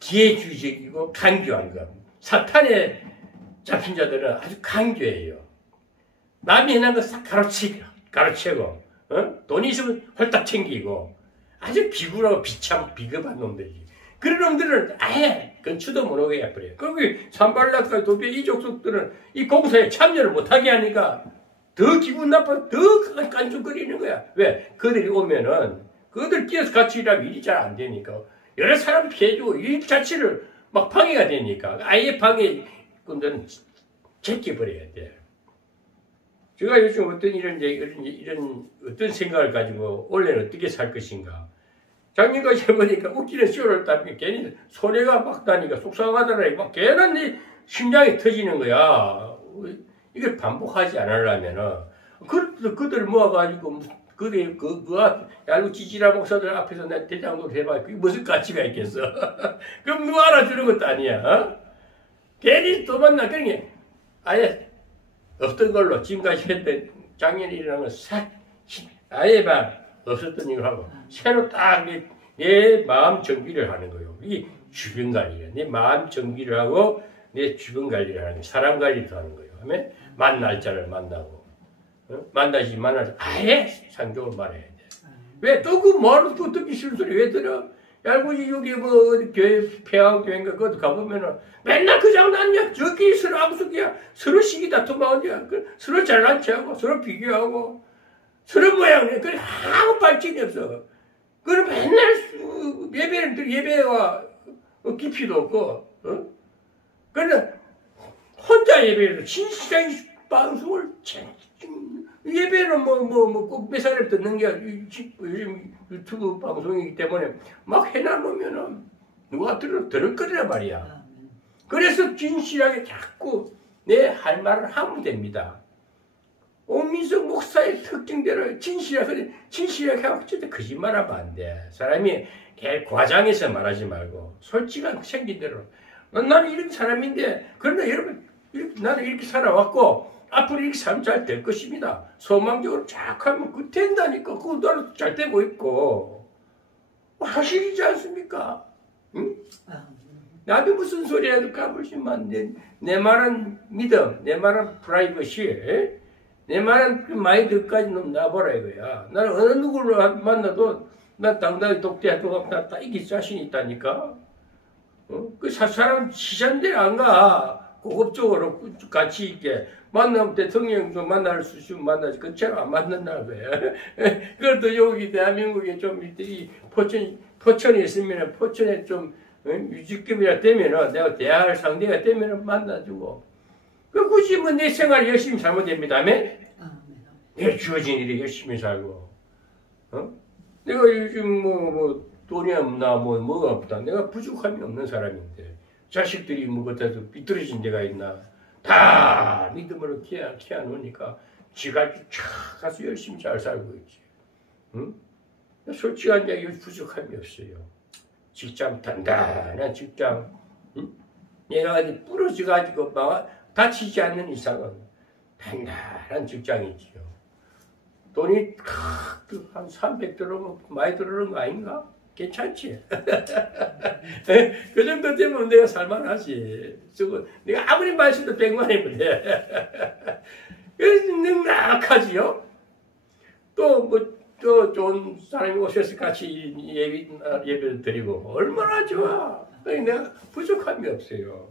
기회주의적이고 강교한 것. 사탄에 잡힌 자들은 아주 강교해요. 남이 해놓은 거 싹 가로채고 돈이 있으면 홀딱 챙기고 아주 비굴하고 비겁한 놈들이지. 그런 놈들은 아예 근처도 못 오게 해버려요. 그리고 산발락과 도피아 이 족속들은 이 공사에 참여를 못하게 하니까 더 기분 나빠, 더 깐죽거리는 거야. 왜? 그들이 오면은 그들 끼어서 같이 일하면 일이 잘 안 되니까 여러 사람 피해주고 일 자체를 막 방해가 되니까 아예 방해꾼들은 제껴버려야 돼. 제가 요즘 어떤 이런 어떤 생각을 가지고 올해는 어떻게 살 것인가. 작년까지 해보니까 웃기는 쇼를 따니까 괜히 손해가 막 나니까 속상하더라. 막 괜한 네 심장이 터지는 거야. 이걸 반복하지 않으려면은 그들 모아가지고 그들 얄고 지지라 목사들 앞에서 내 대장도 해봐. 그게 무슨 가치가 있겠어? 그럼 누가 알아주는 것도 아니야. 어? 괜히 또 만나. 그러니까 아예 없던 걸로 지금까지 했던 작년에 일어난 건 아예 없었던 일을 하고 새로 딱 내 마음 정비를 하는 거예요. 이게 주변 관리야. 내 마음 정비를 하고 내 주변 관리를 하는 거예요. 사람 관리도 하는 거예요. 그다음에 만날 자를 만나고 만나지 아예 상종을 말해야 돼. 왜 또 그 말을 또 듣기 싫은 소리 왜 들어? 얄고지 여기 뭐 교회 폐왕교회인가 그것도 가보면은 맨날 그 장난이야. 저기 서로 암숙이야. 서로 시기 다툼하냐. 서로 잘난 체하고 서로 비교하고 서로 모양이야. 그래 아무 발전이 없어. 그럼 맨날 예배와 깊이도 없고 그러나 혼자 예배를 진실하게 방송을 예배는 꼭 몇 사람 듣는 게 요즘 유튜브 방송이기 때문에 막 해놔놓으면은 누가 들을 거란 말이야. 그래서 진실하게 자꾸 내 할 말을 하면 됩니다. 오민석 목사의 특징대로 진실하게 하고 진짜 거짓말하면 안 돼. 사람이 과장해서 말하지 말고 솔직한 생긴 대로 나는 이런 사람인데 그러나 여러분 나는 이렇게 살아왔고 앞으로 이렇게 살면 잘 될 것입니다. 소망적으로 쫙 하면 그 된다니까. 그거 나도 잘 되고 있고 사실이지 않습니까? 응? 나도 무슨 소리 해도 까불지만 내 말은 믿음, 내 말은 프라이버시, 내 말은 그 마인드까지 좀 놔보라 이거야. 나는 어느 누구를 만나도 나 당당히 독대하고 나 이길 자신이 있다니까. 그 사람 시간대로 안 가. 고급적으로 가치 있게 만나면 대통령도 만날 수 있으면 만나지 그처럼 안 만난다고 해. 그것도 여기 대한민국에 좀 이 포천이 있으면 포천에 좀 유지급이라 되면은 내가 대화할 상대가 되면은 만나주고 그 굳이 뭐 내 생활 열심히 살면 됩니다. 내 주어진 일에 열심히 살고 내가 요즘 뭐 돈이 없나 뭐가 없다. 내가 부족함이 없는 사람인데 자식들이 뭐 그때도 삐뚤어진 데가 있나 다 믿음으로 키워놓으니까 지가 촥 가서 열심히 잘 살고 있지. 응? 솔직한 얘기 부족함이 없어요. 직장 단단한 직장, 응? 얘가 어디 부러져가지고 막 다치지 않는 이상은 단단한 직장이지요. 돈이 한 300 들어오면 많이 들어오는 거 아닌가? 괜찮지? 그 정도 되면 내가 살만하지. 내가 아무리 마셔도 100만이면 돼. 그래서 넉넉하지요? 또 좋은 사람이 오셔서 같이 예배를 드리고 얼마나 좋아. 내가 부족함이 없어요.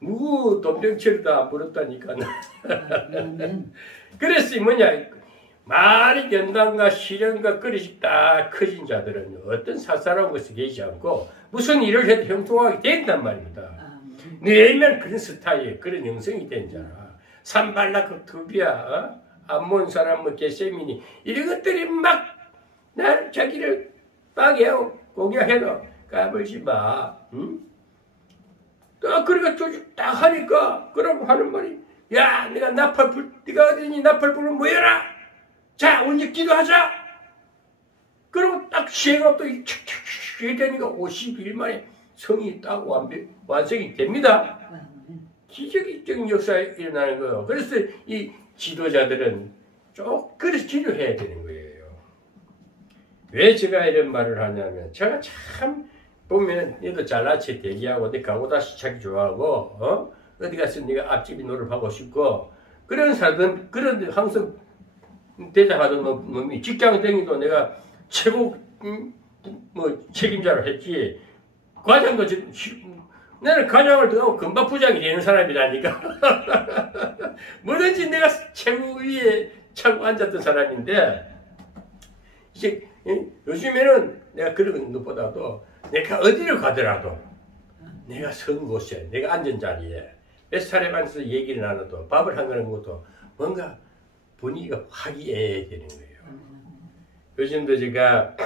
누구 돈병치를 다 물었다니까. 그래서 뭐냐, 많이 연단과 시련과 그릇이 딱 커진 자들은 어떤 사사로운 것을 계시지 않고 무슨 일을 해도 형통하게 된단 말입니다. 내면 그런 스타일, 그런 영성이 된 자라. 산발락 두비야, 암몬 사람 뭐 게세미니 이런 것들이 막 날 자기를 빵해요 공격해도 까불지 마. 응? 그러니까 딱 하니까 그럼 하는 말이, 야 내가 네가 어디니 나팔 불면 모여라. 자 언제 기도하자. 그리고 딱 시행하고 또 칙칙칙 되니까 50일 만에 성이 딱 완성이 됩니다. 기적적인 역사가 일어나는 거예요. 그래서 이 지도자들은 그래서 기도해야 되는 거예요. 왜 제가 이런 말을 하냐면, 제가 참 보면 얘도 잘나치 대기하고 어디 가고다 시차기 좋아하고 어디 가서 네가 앞집이 노릇하고 싶고 그런 사람들, 그런 항상 대장하던 놈이 직장 댕기도 내가 최고 뭐 책임자로 했지. 과장도 나는 과장을 더 금방 부장이 되는 사람이라니까. 뭐든지 내가 최고 위에 차고 앉았던 사람인데, 이제 요즘에는 내가 그런 것보다도 내가 어디를 가더라도 내가 선 곳에, 내가 앉은 자리에 몇 사람 앉아서 얘기를 나눠도 밥을 한 그릇 먹어도 뭔가 분위기가 화기애애해야 되는 거예요. 요즘도 제가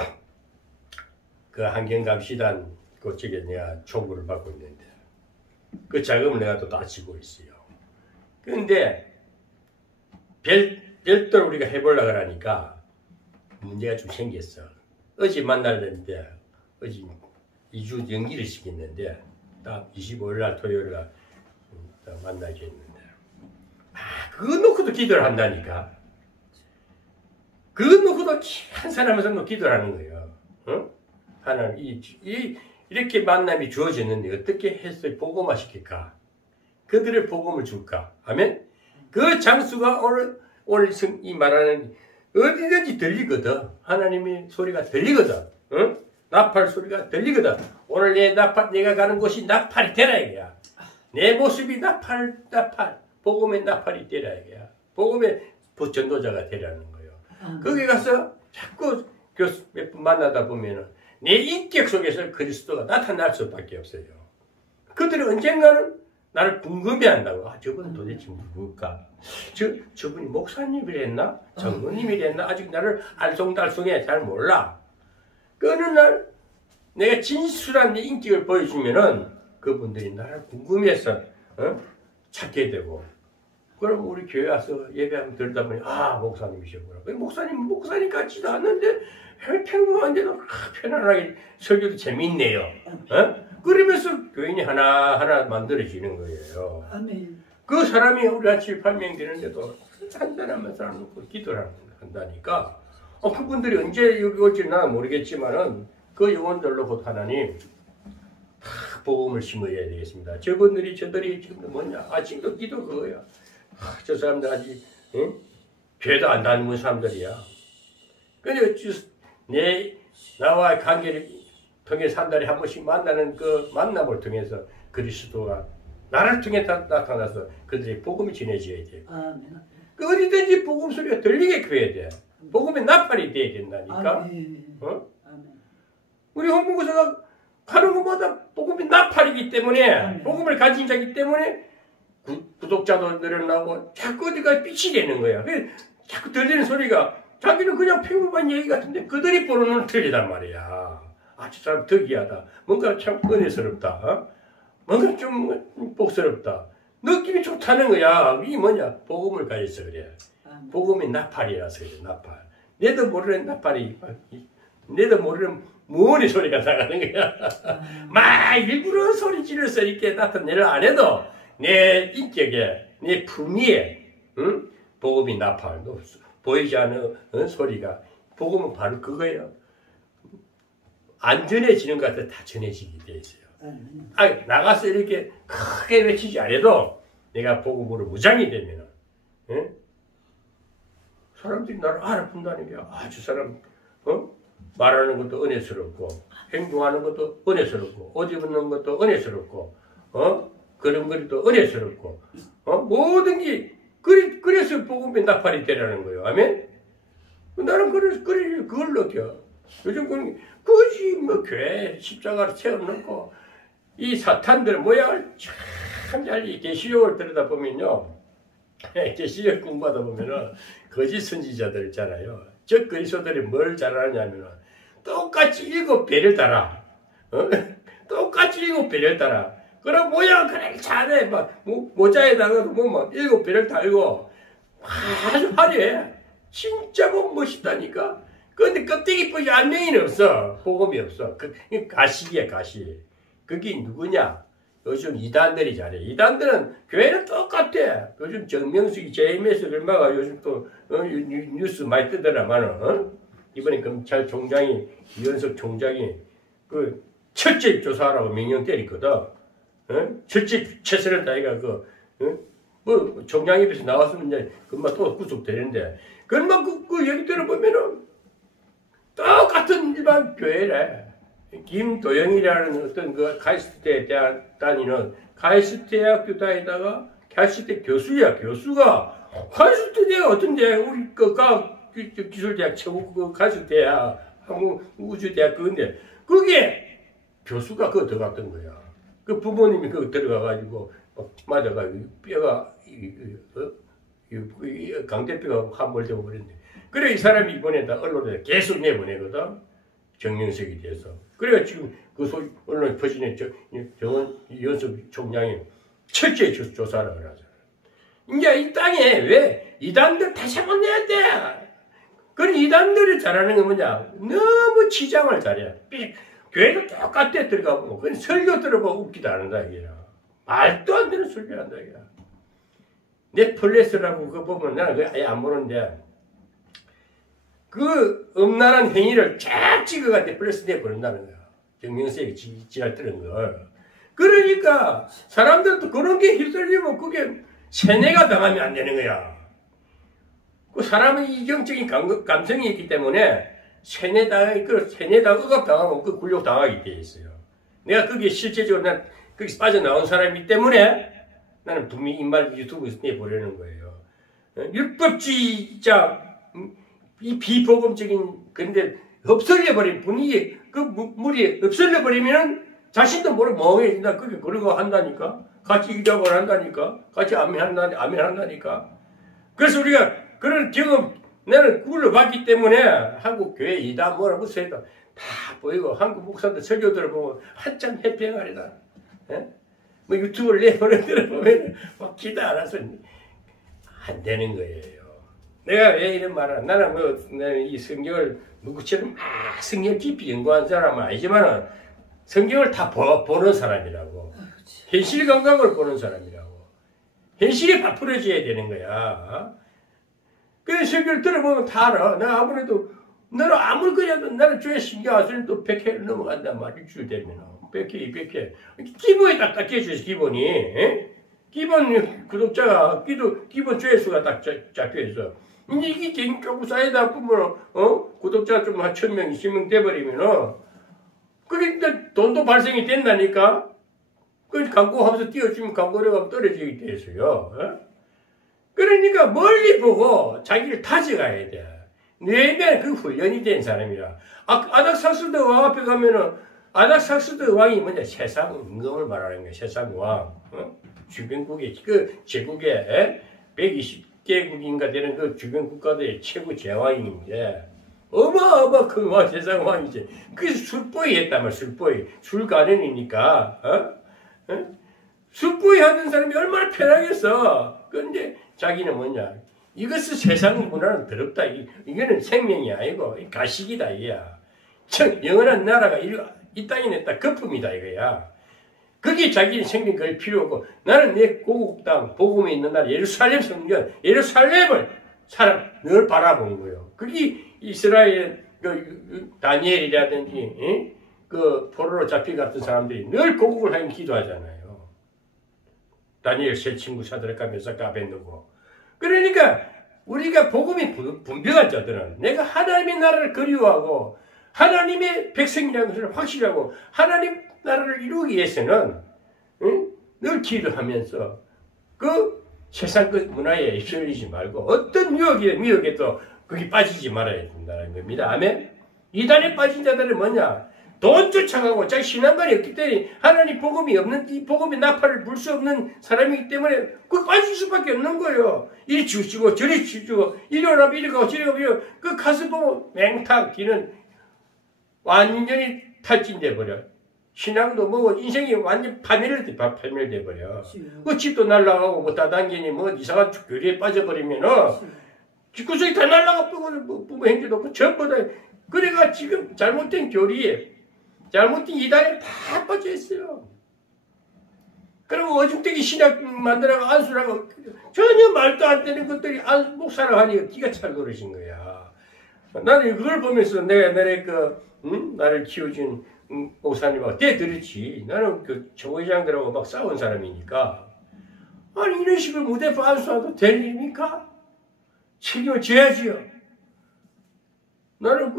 그 한경감시단 그쪽에 내가 총구를 받고 있는데 그 자금을 내가 또 다치고 있어요. 그런데 별도로 우리가 해보려고 하니까 문제가 좀 생겼어. 어제 만나려는데 어제 2주 연기를 시켰는데 딱 25일날 토요일날 만나게 했는데, 그거 놓고도 기도를 한다니까. 그거 놓고도 한 사람에서 기도를 하는 거예요. 어? 하나님 이렇게 만남이 주어졌는데 어떻게 해서 복음화 시킬까? 그들의 복음을 줄까? 아멘? 그 장수가 오늘 이 말하는 어디든지 들리거든. 하나님의 소리가 들리거든. 응? 나팔 소리가 들리거든. 오늘 내가 가는 곳이 나팔이 되라 이거야. 내 모습이 나팔, 복음의 나팔이 되라 이거야. 복음의 전도자가 되라는 거예요. 거기 가서 자꾸 몇 분 만나다 보면은 내 인격 속에서 그리스도가 나타날 수밖에 없어요. 그들이 언젠가는 나를 궁금해한다고. 저분은 도대체 누굴까? 저분이 목사님이랬나? 장로님이랬나? 아직 나를 알쏭달쏭해 잘 몰라. 그 어느 날 내가 진실한 내 인격을 보여주면은 그분들이 나를 궁금해서 찾게 되고, 그럼 우리 교회 와서 예배하면 들다 보니 목사님이시구나. 목사님 같지도 않는데 평범한데도 편안하게 설교도 재밌네요. 그러면서 교인이 하나하나 만들어지는 거예요. 아멘. 그 사람이 우리 아침에 발명되는데도 한 사람만 사람 놓고 기도를 한다니까. 그분들이 언제 여기 올지 나는 모르겠지만은 그 영혼들로 곧 하나님 복음을 심어야 되겠습니다. 저들이 지금 뭐냐? 아직도 기도 그거야. 저 사람들 아직 죄도 안 닮은 사람들이야. 근데 나와의 관계를 통해서 한 달에 한 번씩 만나는 그 만남을 통해서 그리스도가 나를 통해 나타나서 그들의 복음이 전해져야 돼. 그 어디든지 복음 소리가 들리게 해야 돼. 복음의 나팔이 돼야 된다니까. 우리 홍문고사가 가는 것마다 복음이 나팔이기 때문에, 복음을 가진 자이기 때문에 구독자도 늘어나고 자꾸 어디가 빛이 되는 거야. 자꾸 들리는 소리가 자기는 그냥 평범한 얘기 같은데 그들이 보는 눈은 틀리단 말이야. 저 사람 특이하다. 뭔가 참 은혜스럽다. 뭔가 좀 복스럽다. 느낌이 좋다는 거야. 이게 뭐냐? 복음을 가져서 그래. 복음이 나팔이라서 그래, 나팔. 내도 모르는 나팔이 내도 모르는 무언의 소리가 나가는 거야. 막 일부러 소리 질러서 이렇게 나타내려 안 해도 내 인격에, 내 품위에, 응? 복음이 나파. 보이지 않는 소리가. 복음은 바로 그거예요. 안 전해지는 것 같아 다 전해지게 돼 있어요. 나가서 이렇게 크게 외치지 않아도 내가 복음으로 무장이 되면, 응? 사람들이 나를 알아본다는 게, 저 사람, 말하는 것도 은혜스럽고, 행동하는 것도 은혜스럽고, 옷 입는 것도 은혜스럽고, 걸음걸이도 은혜스럽고, 모든 게, 그래서 복음의 나팔이 되라는 거예요. 아멘? 나는 그걸 느껴. 요즘 굳이 교회 십자가를 채워놓고, 이 사탄들 모양을 참 잘, 계시록을 들여다보면요. 계시록 공부하다 보면은, 거짓 선지자들 있잖아요. 저 그리스도들이 뭘 잘하냐면은, 똑같이 7배를 달아. 똑같이 7배를 달아. 그럼 모양 그래 잘해. 모자에다가도 막 7배를 달고, 아주 화려해. 진짜 멋있다니까. 그런데 껍데기 뿌리 안면이는 없어. 복음이 없어. 가식이야, 가식. 그게 누구냐? 요즘 이단들이 잘해. 이단들은 교회는 똑같아. 요즘 정명숙이 JMS 얼마가 요즘 또 뉴스 많이 뜨더라마는 이번에 검찰총장이 이현석 총장이 그 철제 조사하라고 명령 때렸거든. 철제 최선을 다해가 총장 입에서 나왔으면 이제 금방 또 구속되는데 그만 그 얘기 들어보면은 똑같은 일반 교회래. 김도영이라는 어떤 그 카이스트에 다니는 카이스트대학교 다니다가 카이스트 교수야. 교수가 카이스트 대학 어떤데 우리 기술대학 최고 그 카이스트대학 한국우주대학 그건데 그게 교수가 그거 들어갔던 거야. 그 부모님이 그거 들어가가지고 맞아가지고 뼈가 강대뼈가 함몰되고 그랬는데 그래 이 사람이 이번에다 언론에 계속 내보내거든. 정명석이 돼서. 그래가 지금 그 소리 언론에 퍼지네 정원 이현석 총장이 철저히 조사를 하잖아. 이제 이 땅에 왜 이단들 다시 한번 내야 돼? 그런 이단들이 잘하는 건 뭐냐? 너무 치장을 잘해. 교회도 똑같아 들어가고 그건 설교 들어보고 웃기도 않는다 이게야. 말도 안 되는 설교 한다 이게야. 넷플릭스라고 그거 보면 나는 그거 아예 안 보는데 그 음란한 행위를 쫙 찍어가 넷플릭스 내보낸다는 거야. 정명석이 지랄 뜨는 걸. 그러니까 사람들도 그런 게 휩쓸리면 그게 세뇌가 당하면 안 되는 거야. 그 사람은 이경적인 감성이 있기 때문에 세뇌당 억압당하면 그 굴욕당하게 돼 있어요. 내가 그게 실제적으로 난 거기서 빠져나온 사람이기 때문에 나는 분명히 인말 유튜브에서 내보내는 거예요. 율법주의자 이 비복음적인 근데 없어져버린 분위기 그 물이 없어져버리면 자신도 모르고 멍해진다. 그게 그러고 한다니까. 같이 기도하고 한다니까. 같이 아멘한다니까. 그래서 우리가 그런 경험 나는 그걸로 봤기 때문에 한국 교회 이단 뭐라 무슨 해도 다 보이고 한국 목사들 설교들을 보면 한참 해피행하리다. 뭐 유튜브를 내보내들어 보면 막 기도 안 해서 안 되는 거예요. 내가 왜 이런 말을 나는 이 성경을 누구처럼 성경 깊이 연구한 사람은 아니지만은 성경을 다 보는 사람이라고. 현실 감각을 보는 사람이라고. 현실이 바풀어져야 되는 거야. 그 설교를 들어보면 다 알아. 나 아무래도 너는 아무리 그래도 나는 주에 신경 안 쓰면 또 100회를 넘어간단 말이야. 일주일 되면 100회, 200회. 기본이 딱 닦여줘야지 기본이. 기본 구독자가 기본 조회수가 딱 잡혀있어. 이제 이게 조금 쌓이다 보면 구독자 좀 한 1000명, 20명 돼버리면은 그게 이제 돈도 발생이 된다니까. 그 광고하면서 띄워주면 광고료가 떨어지게 돼 있어요. 그러니까 멀리 보고 자기를 다져가야 돼. 뇌면 그 훈련이 된 사람이라. 아닥삭스드 왕 앞에 가면은 아닥삭스드 왕이 뭐냐? 세상 임금을 말하는 거야. 세상 왕. 주변국의 그 제국의 120개국인가 되는 그 주변 국가들의 최고 제왕인데 어마어마 그 왕 세상 왕이지. 그래서 술보이 했단 말이야. 술보이. 술가련이니까. 술보이 하는 사람이 얼마나 편하겠어. 그런데 자기는 뭐냐? 이것은 세상 문화는 더럽다. 이거는 생명이 아니고 가식이다 이야. 영원한 나라가 이 땅에 냈다 거품이다 이거야. 그게 자기는 생긴 걸 필요 없고 나는 내 고국 땅 복음에 있는 나라 예루살렘 성전 예루살렘을 늘 바라본 거예요. 그게 이스라엘 다니엘이라든지 그 포로로 잡혀갔던 사람들이 늘 고국을 향해 기도하잖아요. 다니엘 세 친구 사드락과 메삭과 아벳느고. 그러니까 우리가 복음이 분명한 자들은 내가 하나님의 나라를 그리워하고 하나님의 백성이라는 것을 확실하고 하나님 나라를 이루기 위해서는 늘 기도하면서 그 세상 그 문화에 휩쓸리지 말고 어떤 미혹에도 거기 빠지지 말아야 된다는 겁니다. 아멘. 이단에 빠진 자들은 뭐냐? 돈 쫓아가고 자기 신앙관이 없기 때문에 하나님 복음이 없는 이 복음의 나팔을 불 수 없는 사람이기 때문에 그 빠질 수밖에 없는 거예요. 이리 치우치고 저리 치우치고 이리 오라면 이리 가고 저리 가고 그 가서 보면 맹탕 뒤는 완전히 탈진돼 버려. 신앙도 뭐고 인생이 완전 파멸돼 버려. 그 집도 날라가고 뭐 다단계니 뭐 이상한 교리에 빠져버리면은 집구석이 다 날라가 버리고 부모 행제도 없고 전부 다 그래가 지금 잘못된 교리에 잘못된 이단에 다 빠져 있어요. 그리고 어중되게 신학 만들어가 안수라고 전혀 말도 안 되는 것들이 목사라고 하니까 기가 찰 노릇인 거야. 나는 그걸 보면서 내가 나를 키워준 목사님하고 대들었지. 나는 그 초회장들하고 막 싸운 사람이니까. 아니 이런 식으로 무대 안수하도 될 일입니까? 책임을 져야지요. 나는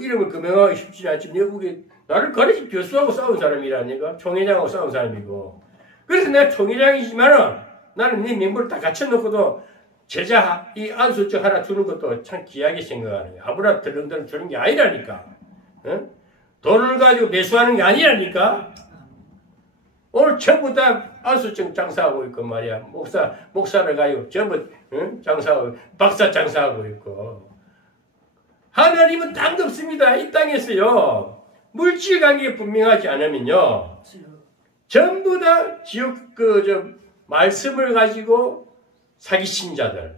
이름을 금명하기 쉽지 않지만 여국에 나를 가르치 교수하고 싸운 사람이라니까. 총회장하고 싸운 사람이고. 그래서 내가 총회장이지만은 나는 네 멤버를 다 갖춰놓고도 제자 이 안수증 하나 주는 것도 참 귀하게 생각하는 거야. 아무나 덜렁덜렁 주는 게 아니라니까. 응? 돈을 가지고 매수하는 게 아니라니까. 오늘 전부 다 안수증 장사하고 있고 말이야. 목사를 가지고 전부 장사하고 박사 장사하고 있고. 하나님은 땅도 없습니다. 이 땅에서요. 물질 관계가 분명하지 않으면요. 전부 다 지옥 말씀을 가지고 사기친 자들.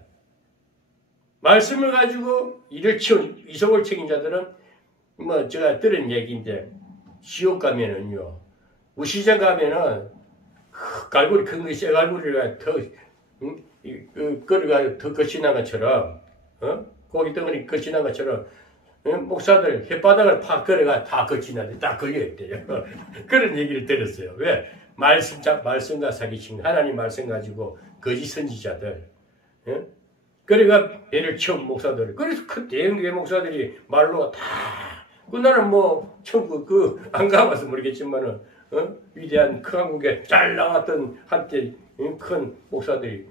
말씀을 가지고 일을 치운 이속을 책인 자들은 제가 들은 얘기인데 지옥 가면은요. 우시장 가면은 갈고리 큰 거 쇠 갈고리가 끌어가지고 더 거친한 것처럼 고기 덩어리 거친한 것처럼 목사들 혓바닥을 팍 걸어가 다 거친한데 딱 걸려있대요. 그런 얘기를 들었어요. 왜? 말씀과 사기친 하나님 말씀 가지고 거짓 선지자들. 그래가 배를 치운 목사들. 그래서 큰 대형교회 목사들이 말로가 다 나는 천국 안 가봐서 모르겠지만은 위대한 큰 한국에 잘 나왔던 한때 큰 목사들이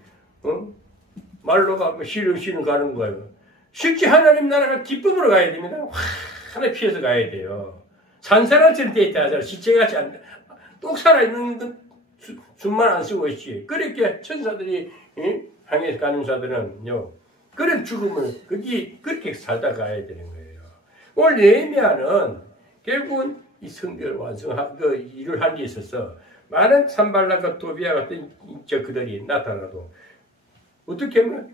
말로가 시름시름 가는 거예요. 실제 하나님 나라가 기쁨으로 가야 됩니다. 하나 피해서 가야 돼요. 산 사람처럼 돼 있다 하잖아. 시체같이 똑 살아있는 숨만 안 쓰고 있지. 그렇게 천사들이 향해서 가는 자들은요. 그런 죽음을 그렇게 살다 가야 되는 거예요. 오늘 예레미야는 결국은 이 성경을 일을 하는 데 있어서 많은 산발락과 도비아 같은 그들이 나타나도 어떻게 하면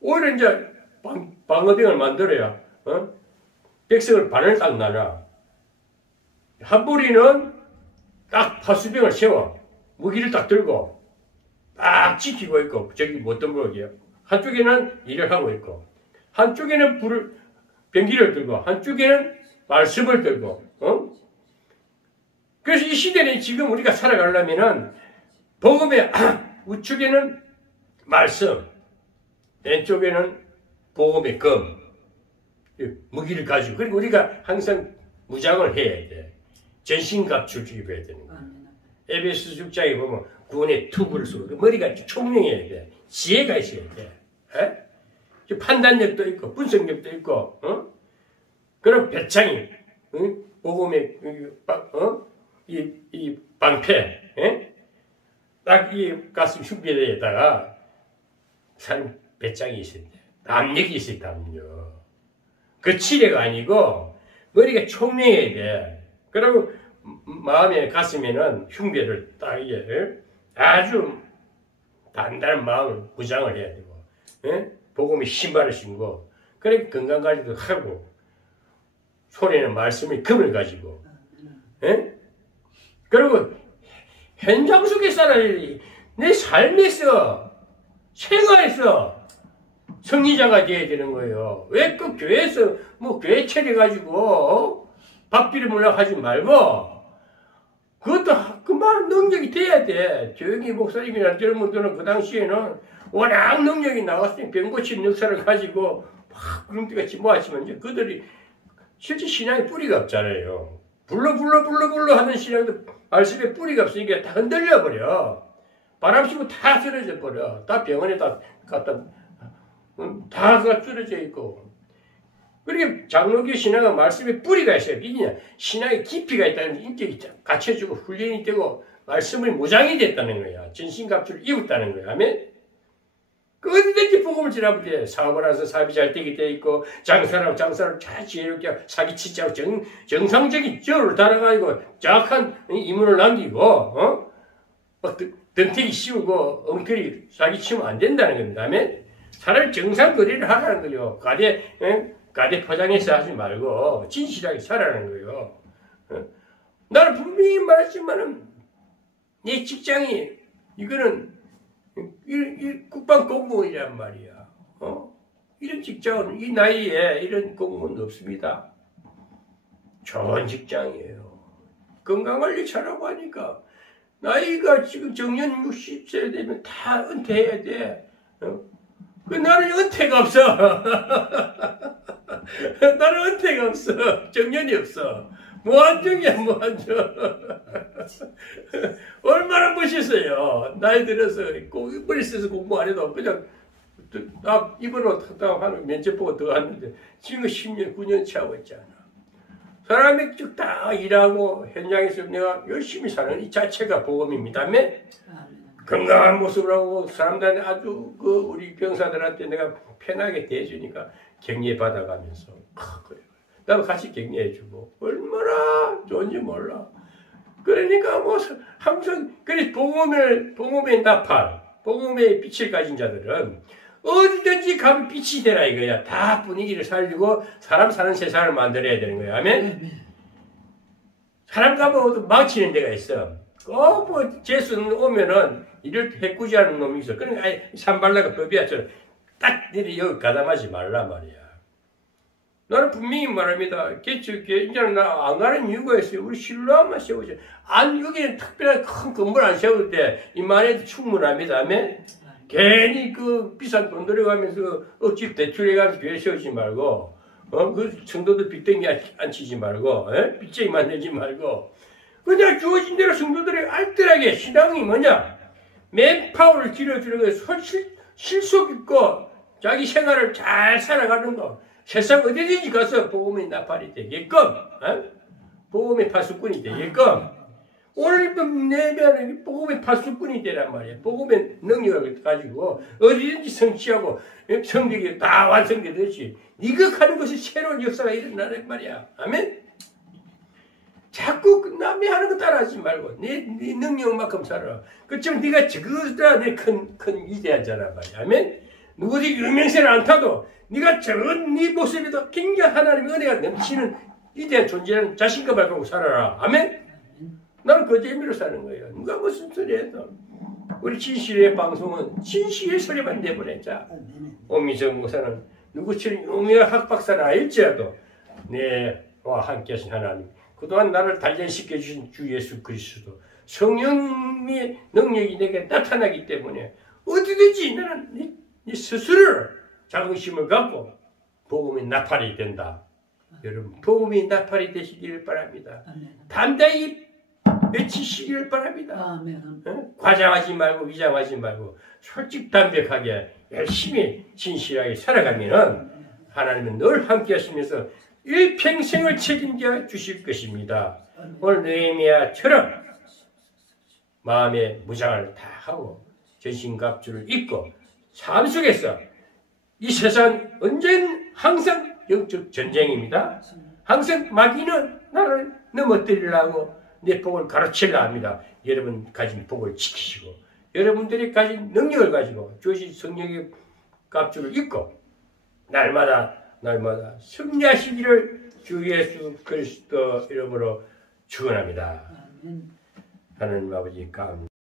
오히려 이제 방어병을 만들어야 백성을 반을 딱 나눠. 한 부리는 딱 파수병을 세워 무기를 딱 들고 딱 지키고 있고 저기 어떤 부역이에요. 한쪽에는 일을 하고 있고 한쪽에는 병기를 들고 한쪽에는 말씀을 들고 그래서 이 시대는 지금 우리가 살아가려면은 복음의 우측에는 말씀 왼쪽에는 복음의 검 무기를 가지고 그리고 우리가 항상 무장을 해야 돼. 전신갑주를 입어야 되는 거야. 에베소 6장에 보면 구원의 투구를 쓰고 머리가 총명해야 돼. 지혜가 있어야 돼. 판단력도 있고 분석력도 있고 그런 배짱이 복음의 이 방패 딱 이 가슴 흉배에다가 산 배짱이 있어야 돼. 담력이 있어야 담력. 그 치레가 아니고 머리가 총명해야 돼. 그리고 마음에 가슴에는 흉배를 딱 아주 단단한 마음을 무장을 해야 되고 복음의 신발을 신고 그래 건강관리도 하고 손에는 말씀의 금을 가지고, 예? 그리고 현장 속에 살아야지. 내 삶에서, 생활에서 승리자가 되어야 되는 거예요. 왜 그 교회에서 뭐 교회 차려가지고 밥비를 몰라 하지 말고, 그것도 그만 능력이 돼야 돼. 조용히 목사님이나 젊은들은 그 당시에는 워낙 능력이 나왔으니 병 고치는 역사를 가지고 막 구름대같이 모았지만 이제 그들이 실제 신앙의 뿌리가 없잖아요. 불러 하는 신앙도 말씀에 뿌리가 없으니까 다 흔들려 버려. 바람 쐬고 다 쓰러져 버려. 다 병원에 다 갖다 다 쓰러져 있고. 그렇게 장로교 신앙은 말씀에 뿌리가 있어요. 이냐 신앙의 깊이가 있다는 인격이 갖춰지고 훈련이 되고 말씀의 무장이 됐다는 거야. 전신갑주를 입었다는 거야. 아멘. 그 어디든지 복음을 전하면 돼. 사업을 해서 사업이 잘 되게 돼 있고 장사를 잘 지혜롭게 사기치지 않고 정상적인 저를 달아가지고 정확한 이문을 남기고 던태기 씌우고 엉터리 사기치면 안 된다는 겁니다. 아멘. 차라리 정상 거래를 하라는 거죠. 가대 포장해서 하지 말고 진실하게 살아라는 거예요. 나는 분명히 말했지만은 내 직장이 이거는 국방 공무원이란 말이야. 이런 직장은 이 나이에 이런 공무원도 없습니다. 좋은 직장이에요. 건강관리 잘하고 하니까 나이가 지금 정년 60세 되면 다 은퇴해야 돼. 나는 은퇴가 없어. 나는 은퇴가 없어. 정년이 없어. 무한정이야, 무한정. 얼마나 멋있어요. 나이 들어서 꼭 머리 써서 공부 안 해도 그냥 입으로 하는 면접 보고 더 하는데 지금 10년, 9년치 하고 있잖아. 사람이 쭉 다 일하고 현장에서 내가 열심히 사는 이 자체가 복음입니다. 건강한 모습을 하고 사람들한테 아주 우리 병사들한테 내가 편하게 대해주니까 격려 받아가면서 그래. 나도 같이 격려해주고 얼마나 좋은지 몰라. 그러니까 뭐 항상 그래 복음의 나팔, 복음의 빛을 가진 자들은 어디든지 가면 빛이 되라 이거야. 다 분위기를 살리고 사람 사는 세상을 만들어야 되는 거야. 아멘. 사람 가면 망치는 데가 있어. 뭐 재수는 오면은 이를 해꾸지하는 놈이 있어. 그러니까 산발라가 법이야. 딱 내리 여기 가담하지 말라 말이야. 나는 분명히 말합니다. 이제는 나 안 가는 이유가 있어요. 우리 실로암만 세우지. 여기는 특별한 큰 건물 안 세울 때 이만해도 충분합니다. 아멘. 괜히 비싼 돈 들여가면서 억지 대출해가면서 교회 세우지 말고, 그 성도들 빚덩이 안 치지 말고, 빚쟁이만 내지 말고, 그냥 주어진 대로 성도들이 알뜰하게 신앙이 뭐냐? 맨파워를 길어주는 거예요. 실속 있고, 자기 생활을 잘 살아가는 거. 세상 어디든지 가서 복음의 나팔이 되게끔, 복음의 파수꾼이 되게끔, 오늘도 내면은 복음의 파수꾼이 되란 말이야. 복음의 능력을 가지고 어디든지 성취하고 성벽이 다 완성되듯이 네가 가는 것이 새로운 역사가 일어나란 말이야. 아멘? 자꾸 남이 하는 거 따라하지 말고 네 능력만큼 살아. 그치만 네가 저거다 내 큰 위대한 자란 말이야. 아멘? 누구도 유명세를 안 타도 네가 저런 네 모습에도 굉장히 하나님의 은혜가 넘치는 위대한 존재라는 자신감을 갖고 살아라. 아멘? 나는 그 재미로 사는 거예요. 누가 무슨 소리 해도. 우리 진실의 방송은 진실의 소리만 내보내자. 오미정 목사는 누구처럼 유명한 학박사는 아닐지라도 내와 함께 하신 하나님, 그동안 나를 단련시켜 주신 주 예수 그리스도, 성령의 능력이 내게 나타나기 때문에 어디든지 나는 네 스스로를 자긍심을 갖고 복음의 나팔이 된다. 여러분, 복음의 나팔이 되시기를 바랍니다. 담대히 외치시기를 바랍니다. 과장하지 말고 위장하지 말고 솔직담백하게 열심히 진실하게 살아가면 하나님은 늘 함께 하시면서 일평생을 책임져 주실 것입니다. 오늘 느헤미야처럼 마음의 무장을 다 하고 전신갑주를 입고 삶 속에서 이 세상 언젠 항상 영적 전쟁입니다. 항상 마귀는 나를 넘어뜨리려고 내 복을 가로채려 합니다. 여러분 가진 복을 지키시고 여러분들이 가진 능력을 가지고 주신 성령의 갑주를 입고 날마다 승리하시기를 주 예수 그리스도 이름으로 축원합니다. 아멘. 하나님 아버지 감사합니다.